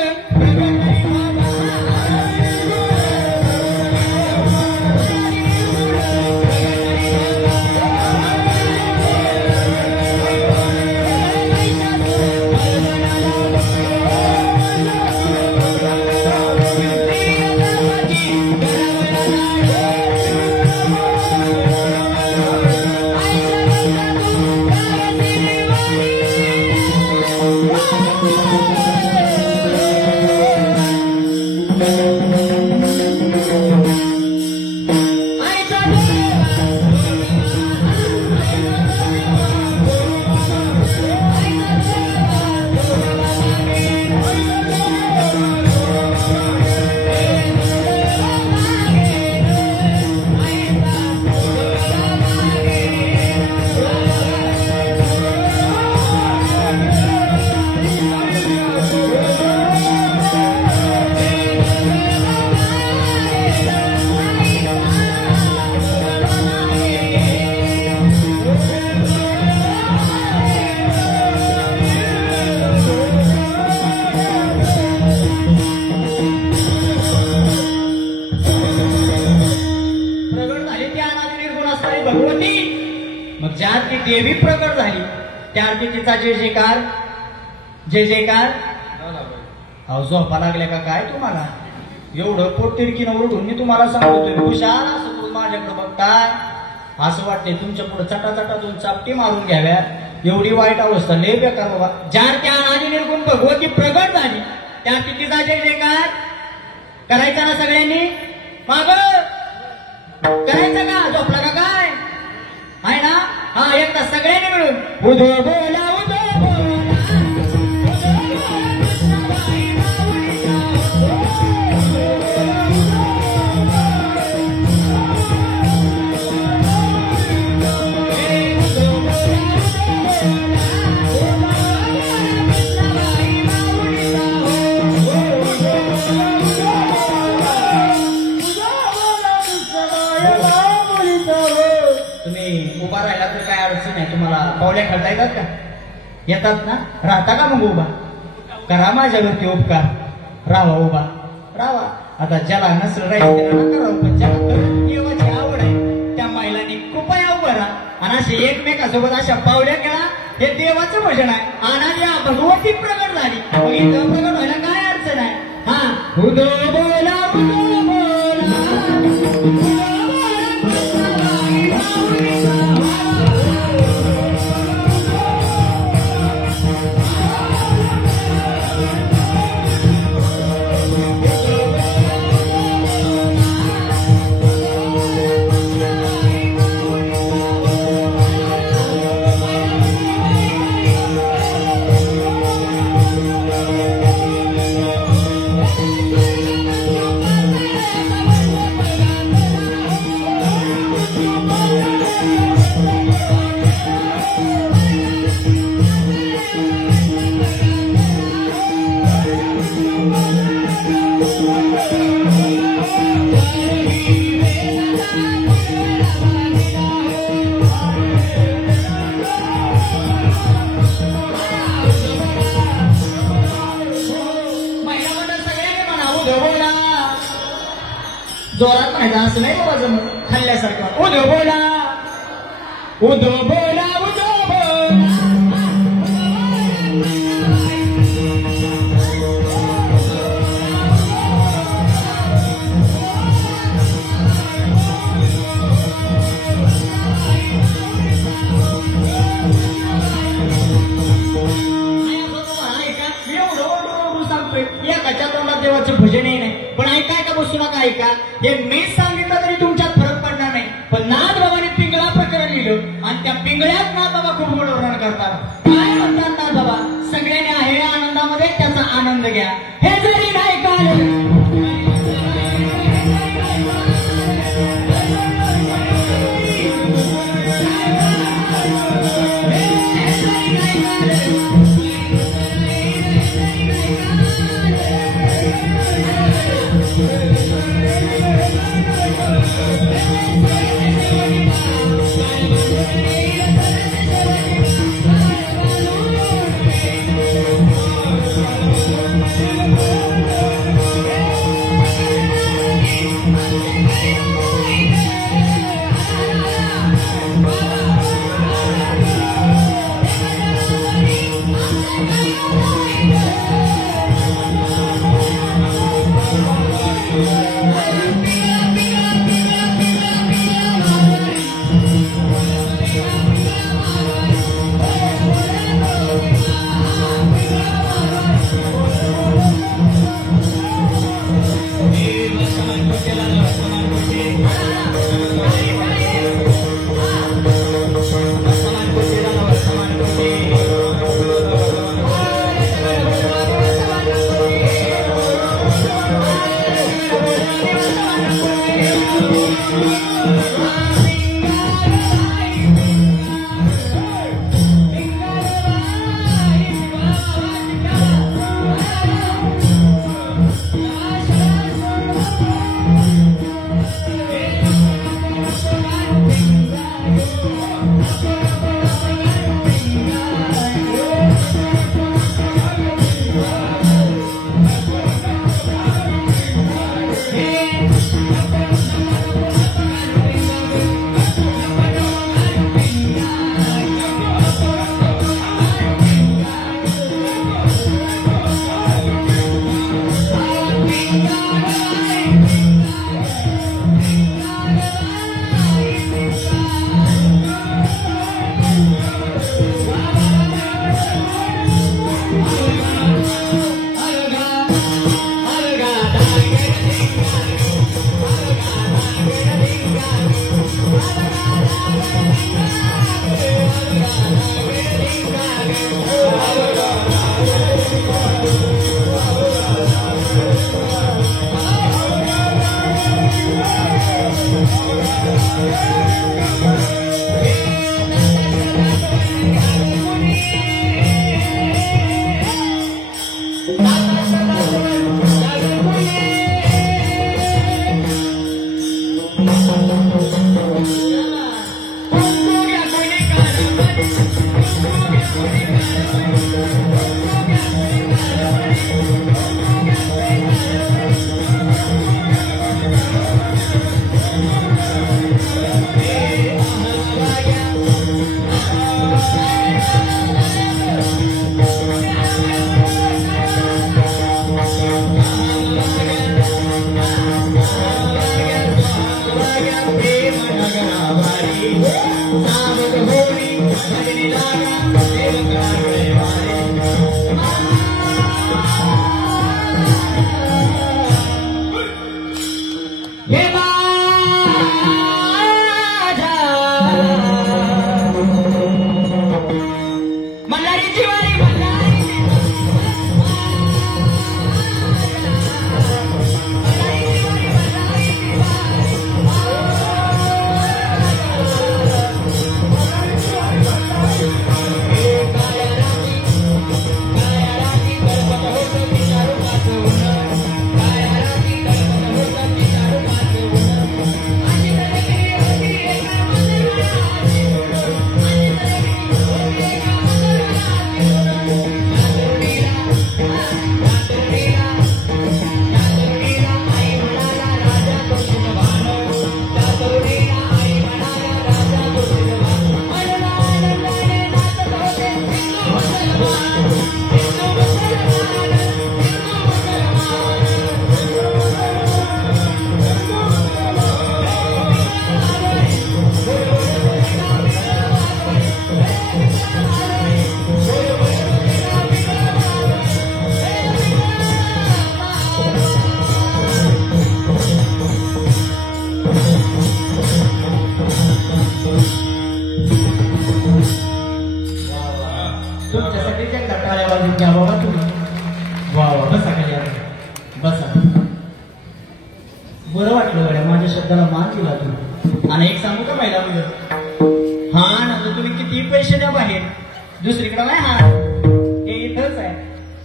देवी प्रकट झाली. त्याआधी तिचा जय जयकार. अहो झोपा लागल्या का काय तुम्हाला? एवढं पोटतिरकीनं ओरडून मी तुम्हाला सांगतोय, हुशार असं तुम्ही माझ्याकडे बघताय असं वाटतंय तुमच्या पुढे चटा 2 चापटी मारून घ्याव्या. एवढी वाईट अवस्था, लय बेकार बाबा. ज्या त्या आधी निर्गुण भगवती प्रगट झाली त्या तिचा जय जयकार करायचा ना सगळ्यांनी. माग करायचं का? झोपला का काय आहे ना? हा एकदा सगळ्यांनी मिळून उदो बोला उदो बोला. उभा राहिला तर काय अडचण नाही. तुम्हाला पावल्या खेळता येतात का? येतात ना? राहता का मग उभा? करा माझ्यावरती उपकार, राहा उभा, राहा. आता ज्याला नसलं राहायचं त्याला नका राहू, पण ज्याला खरंच देवाची आवड आहे त्या महिलांनी कृपया उभं राहा आणि असे एकमेकासोबत अशा पावल्या खेळा. हे देवाचं भजन आहे आणि या भगवती प्रगट झाली. मग इथं प्रगट व्हायला काय अडचण आहे? हा, उदो बोला उदो बोला, जोरात माहिती असं नाही बाबा जमत खाल्ल्यासारखं. उदो बोला उदो बोला उदो बोला. एकाच्या तोंडात देवाचं भजनही नाही. पण ऐकाय का बसू नका, ऐका. हे मी सांगितलं तरी तुमच्यात फरक पडणार नाही. पण नाथ बाबांनी पिंगळा प्रकरण लिहिलं आणि त्या पिंगळ्यात नाथ बाबा खूप गोड वर्णन करतात. काय म्हणतात नाथ बाबा? सगळ्यांनी आहे आनंदामध्ये त्याचा आनंद घ्या. हे जरी नाही कळलं बरं वाटलं गड्या, माझ्या शब्दाला मान दिला तू. आणि एक सांगू का महिला मुलं, हा नंतर तुम्ही किती पैसे द्या बाहेर, दुसरीकडे नाही हा, हे इथंच आहे.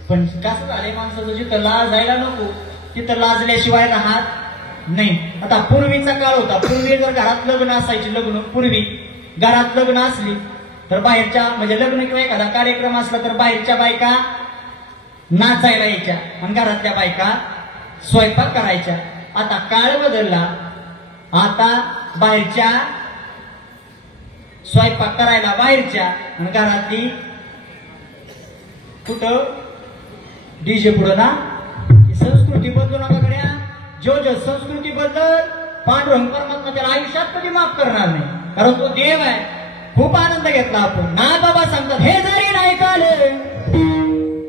पण कसं झालंय माणसाचं, जिथं लाजायला नको तिथं लाजल्याशिवाय राहत नाही. आता पूर्वीचा काळ होता, पूर्वी जर घरात लग्न असायची, पूर्वी घरात लग्न असली तर बाहेरच्या, म्हणजे लग्न किंवा एखादा कार्यक्रम असला तर बाहेरच्या बायका नाचायला यायच्या आणि घरातल्या बायका स्वयंपाक करायच्या. आता काळ बदलला, आता बाहेरच्या स्वयंपाक करायला बाहेरच्या आणि घरातली कुठं डीजे पुढं ना. संस्कृती बदलू नका गड्या. जो संस्कृती बद्दल पांडुरंग परमात्मा त्याला आयुष्यात कधी माफ करणार नाही, कारण तो देव आहे. खूप आनंद घेतला आपण. ना बाबा सांगतात, हे जरी नाही काल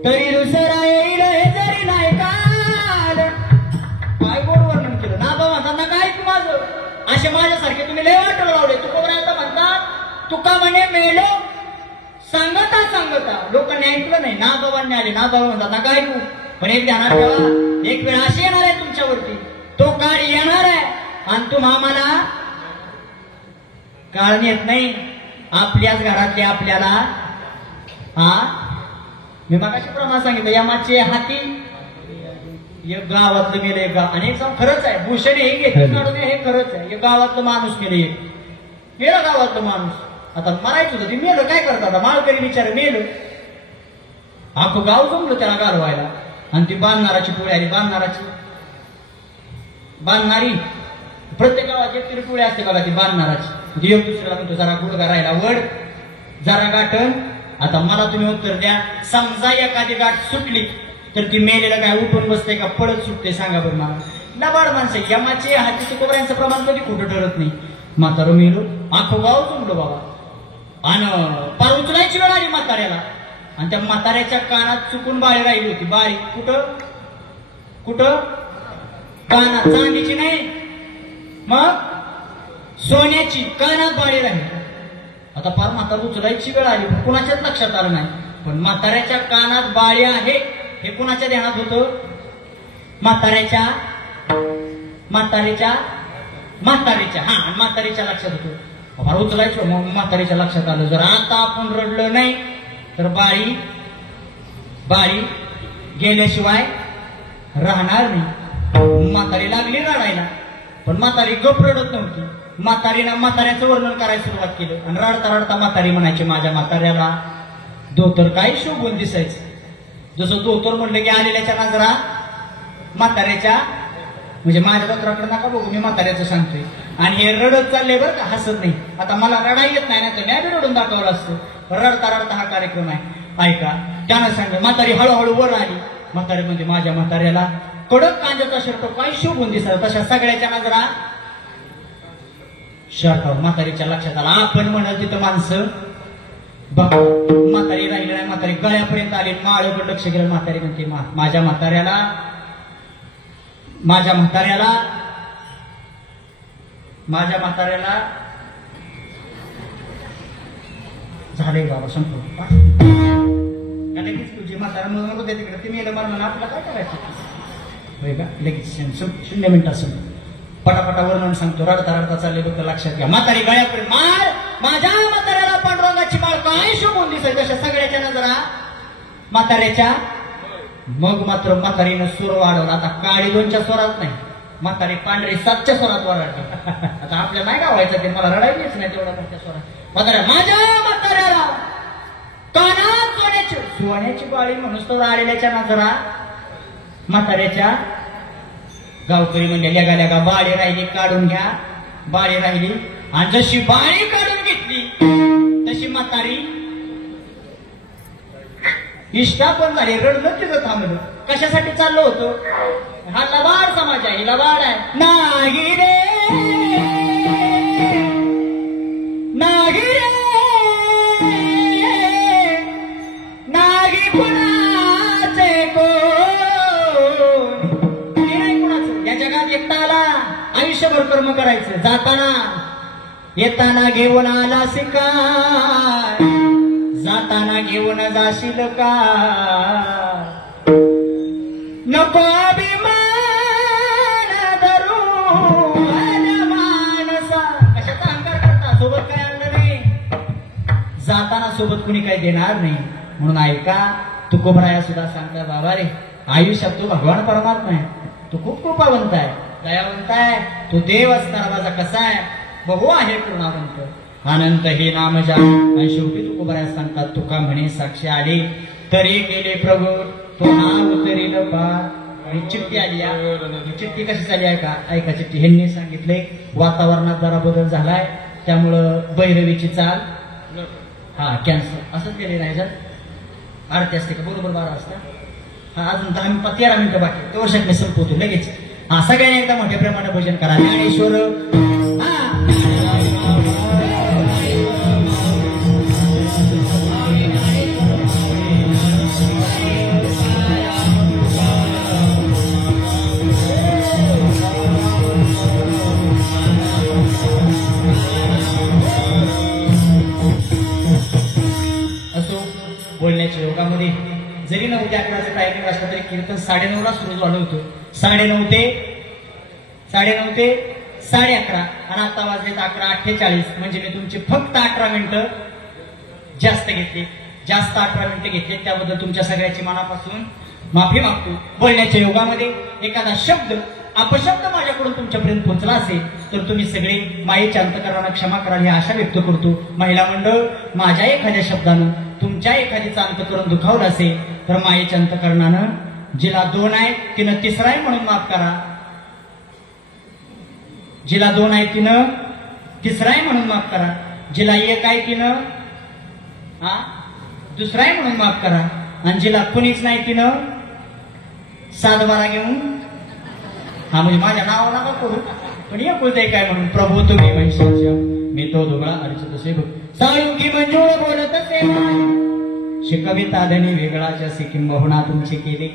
तरी दुसरा येईल, हे जरी नाही काल. काय गोड वर्णन केलं ना बाबा म्हणतात, काय तू माझं असे माझ्यासारखे तुम्ही लय वाटलं लावले. तुकोबरायला म्हणतात, तुका म्हणे मेलो सांगता सांगता. लोकांनी ऐकलं नाही, ना बाबांनी आले. ना बाबा म्हणतात, ना काय तू, पण एक ध्यानात ठेवा, एक वेळ अशी येणार आहे तुमच्यावरती, तो काळ येणार आहे आणि तुम्हा आम्हाला काळ नेत नाही. आपल्याच घरातले आपल्याला, हा मी मगाशी प्रमाण सांगितलं, यमाचे हाती एक गावातलं मेलं, एक गाव. आणि एक खरंच आहे, भूषण हे घेतलं काढून, हे खरंच आहे. एक गावातलं माणूस मेलं, एक गेलं गावातलं माणूस. आता मरायचं होतं, ते मेलं, काय करतात आता माळकरी बिचार मेलं. अख्खं गाव जमलं त्याला घालवायला. आणि ती बांधणाराची टोळी आली. बांधणारी प्रत्येक गावात एक तरी टोळी असते बघा, ती बांधणाराची. देव दुसऱ्याला म्हणतो, जरा गुडगा राहिला वड, जरा गाठण. आता मला तुम्ही उत्तर द्या, समजा एखादी गाठ सुटली तर ती मेलेलं काय उठून बसते का पडत सुटते, सांगा बरं मला. लबाड माणसं, यमाचे हाती तुकोबऱ्यांचं प्रमाण कधी खोटं ठरत नाही. म्हातारं मेलो, अख्खं गाव जमलो बाबा. आणि पार उचलायची वेळ आली म्हाताऱ्याला, आणि त्या म्हाताऱ्याच्या कानात चुकून बाळी राहिली होती. बाळी कुठं कानात, चांदीची नाही मग सोन्याची, कानात बाळी राहिली. आता फार म्हातारा उचलायची वेळ आली, पण कुणाच्याच लक्षात आलं नाही. पण म्हाताऱ्याच्या कानात बाळी आहे हे कुणाच्या ध्यानात होतं? म्हाताऱ्याच्या लक्षात होतं. फार उचलायचं, मग म्हाताऱ्याच्या लक्षात आलं, जर आता आपण रडलं नाही तर बाळी गेल्याशिवाय राहणार नाही. म्हातारी लागली रडायला, पण म्हातारी गप रडत नव्हती. म्हाताऱ्याचं वर्णन करायला सुरुवात केलं आणि रडता रडता म्हातारी म्हणायची, माझ्या म्हाताऱ्याला धोतर काय शोभून दिसायचं. जसं धोतर म्हणलं की आलेल्याच्या नजरा म्हाताऱ्याच्या, म्हणजे माझ्या धोतराकडे नका बघू, मी म्हाताऱ्याचं सांगतोय. आणि हे रडत चालले बरं का, हसत नाही. आता मला रडा येत नाही ना, तर मी बी रडून दाखवलं असतं. रडता रडता हा कार्यक्रम आहे. ऐका, त्यानं सांगितलं, म्हातारी हळूहळू वर आली. म्हातारी म्हणजे माझ्या म्हाताऱ्याला कडक कांद्याचा शर्ट काय शोभून दिसला. तशा सगळ्याच्या नजरा शर्टावर. म्हातारीच्या लक्षात आला, आपण म्हणत तिथं माणसं बघा. म्हातारी राहिली नाही, म्हातारी गळ्यापर्यंत आली. माळेकडे लक्ष गेलं. म्हातारी म्हणते, माझ्या म्हाताऱ्याला झाले बाबा संपलं. लगेच तुझी म्हातारा म्हणून होते तिकडे, ते मेलं म्हणून आपलं काय करायचं होय का. लगेच 0 मिनिटात पटापटा वर्णन सांगतो. रडता रडता चालले बघ, लक्षात घ्या. म्हातारी गळ्यापर्यंत माझ्या म्हाताऱ्याला पांडुरंगाची माळ काय शोभून दिसायची. अशा सगळ्याच्या नजरा म्हाताऱ्याच्या. मग मात्र म्हातारीनं सूर वाढवला. आता काळी 2च्या स्वरात नाही, म्हातारी पांढरी 7च्या स्वरात वरडली. आता आपल्या नाही गावायचं ते, मला रडायचीच नाही तेवढ्या मोठ्या स्वरात. म्हाताऱ्या, माझ्या म्हाताऱ्याला कानात सोन्याची बाळी म्हणून तर आलेल्याच्या नजरा म्हाताऱ्याच्या. गावकरी म्हणजे लेगा लेगा बाळी राहिली, काढून घ्या. बाळी राहिली आणि जशी बाळी काढून घेतली तशी म्हातारी इष्टा पण झाली. रडलं तिथं थांबलं. कशासाठी चाललो होतो. हा लबाड समाज आहे, लबाड आहे. नाही रे नाही रे नाही कुणाचे कोण. नाही कुणाचं. या जगात एकटा आला, आयुष्यभर कर्म करायचं. जाताना येताना घेऊन आला शिकार, जाताना घेऊन जाशील का. नको अभिमान धरू मानसा. कशाचा अहंकार करता. सोबत काय आणलं नाही, जाताना सोबत कुणी काही देणार नाही. म्हणून ऐका, तुकोबराया सुद्धा सांगता, बाबा रे, आयुष्यात तू भगवान परमात्मा आहे, तू खूप कृपावंत आहे, दयावंत आहे, तू देव असताना माझा कसा आहे, बघू आहे पूर्णावंत, अनंत हे नाम जा. आणि शेवटी तुकोबराया सांगतात, तुका म्हणे साक्षी आली तरी केले प्रभू, तो नाव उतरील पार. आणि चिठ्ठी आली. चिठ्ठी कशी झाली आहे का, ऐका चिठ्ठी. ह्यांनी सांगितले वातावरणात जरा बदल झालाय, त्यामुळं भैरवीची चाल हा कॅन्सर असंच गेले नाही. जर आरती असते का बरोबर 12 वाजता. हा अजून 13 मिनिटं बाकी, ते वर्षात मी संपवतो लगेच. हा सगळ्यांनी एकदा मोठ्या प्रमाणात भजन करा. ज्ञानेश्वर बोलण्याच्या योगामध्ये जरी 9 ते 11चा टायमिंग असला तरी कीर्तन 9:30ला सुरू झालं होतं. 9:30 ते 11:30 आणि आता वाजलेत 11:48. म्हणजे मी तुमची फक्त 18 मिनिटं जास्त घेतली. 18 मिनिटं घेतली, त्याबद्दल तुमच्या सगळ्याची मनापासून माफी मागतो. बोलण्याच्या योगामध्ये एखादा शब्द अपशब्द माझ्याकडून तुमच्यापर्यंत पोहोचला असेल तर तुम्ही सगळे मायेच्या अंतकरणानं क्षमा कराल ही आशा व्यक्त करतो. महिला मंडळ, माझ्या एखाद्या शब्दानं तुमच्या एखादीचा अंतकरण दुखावलं असेल तर मायेच्या अंतकरणानं, जिला 2 आहे तिनं 3रा आहे म्हणून माफ करा. जिला 2 आहे तिनं 3रा आहे म्हणून माफ करा. जिला 1 आहे तिनं 2रा आहे म्हणून माफ करा. आणि जिला कुणीच नाही तिनं 7-12 घेऊन म्हणजे माझ्या नावाला नका करू, पण एकुलते काय म्हणून प्रभू तुम्ही महिषाच्या मी तो दुबळा अरिचित सेव साळुंकी मंजूळ बोलत असे शिकविता धनी वेगळाच्या सिक्कीम बहुणा तुमचे केले.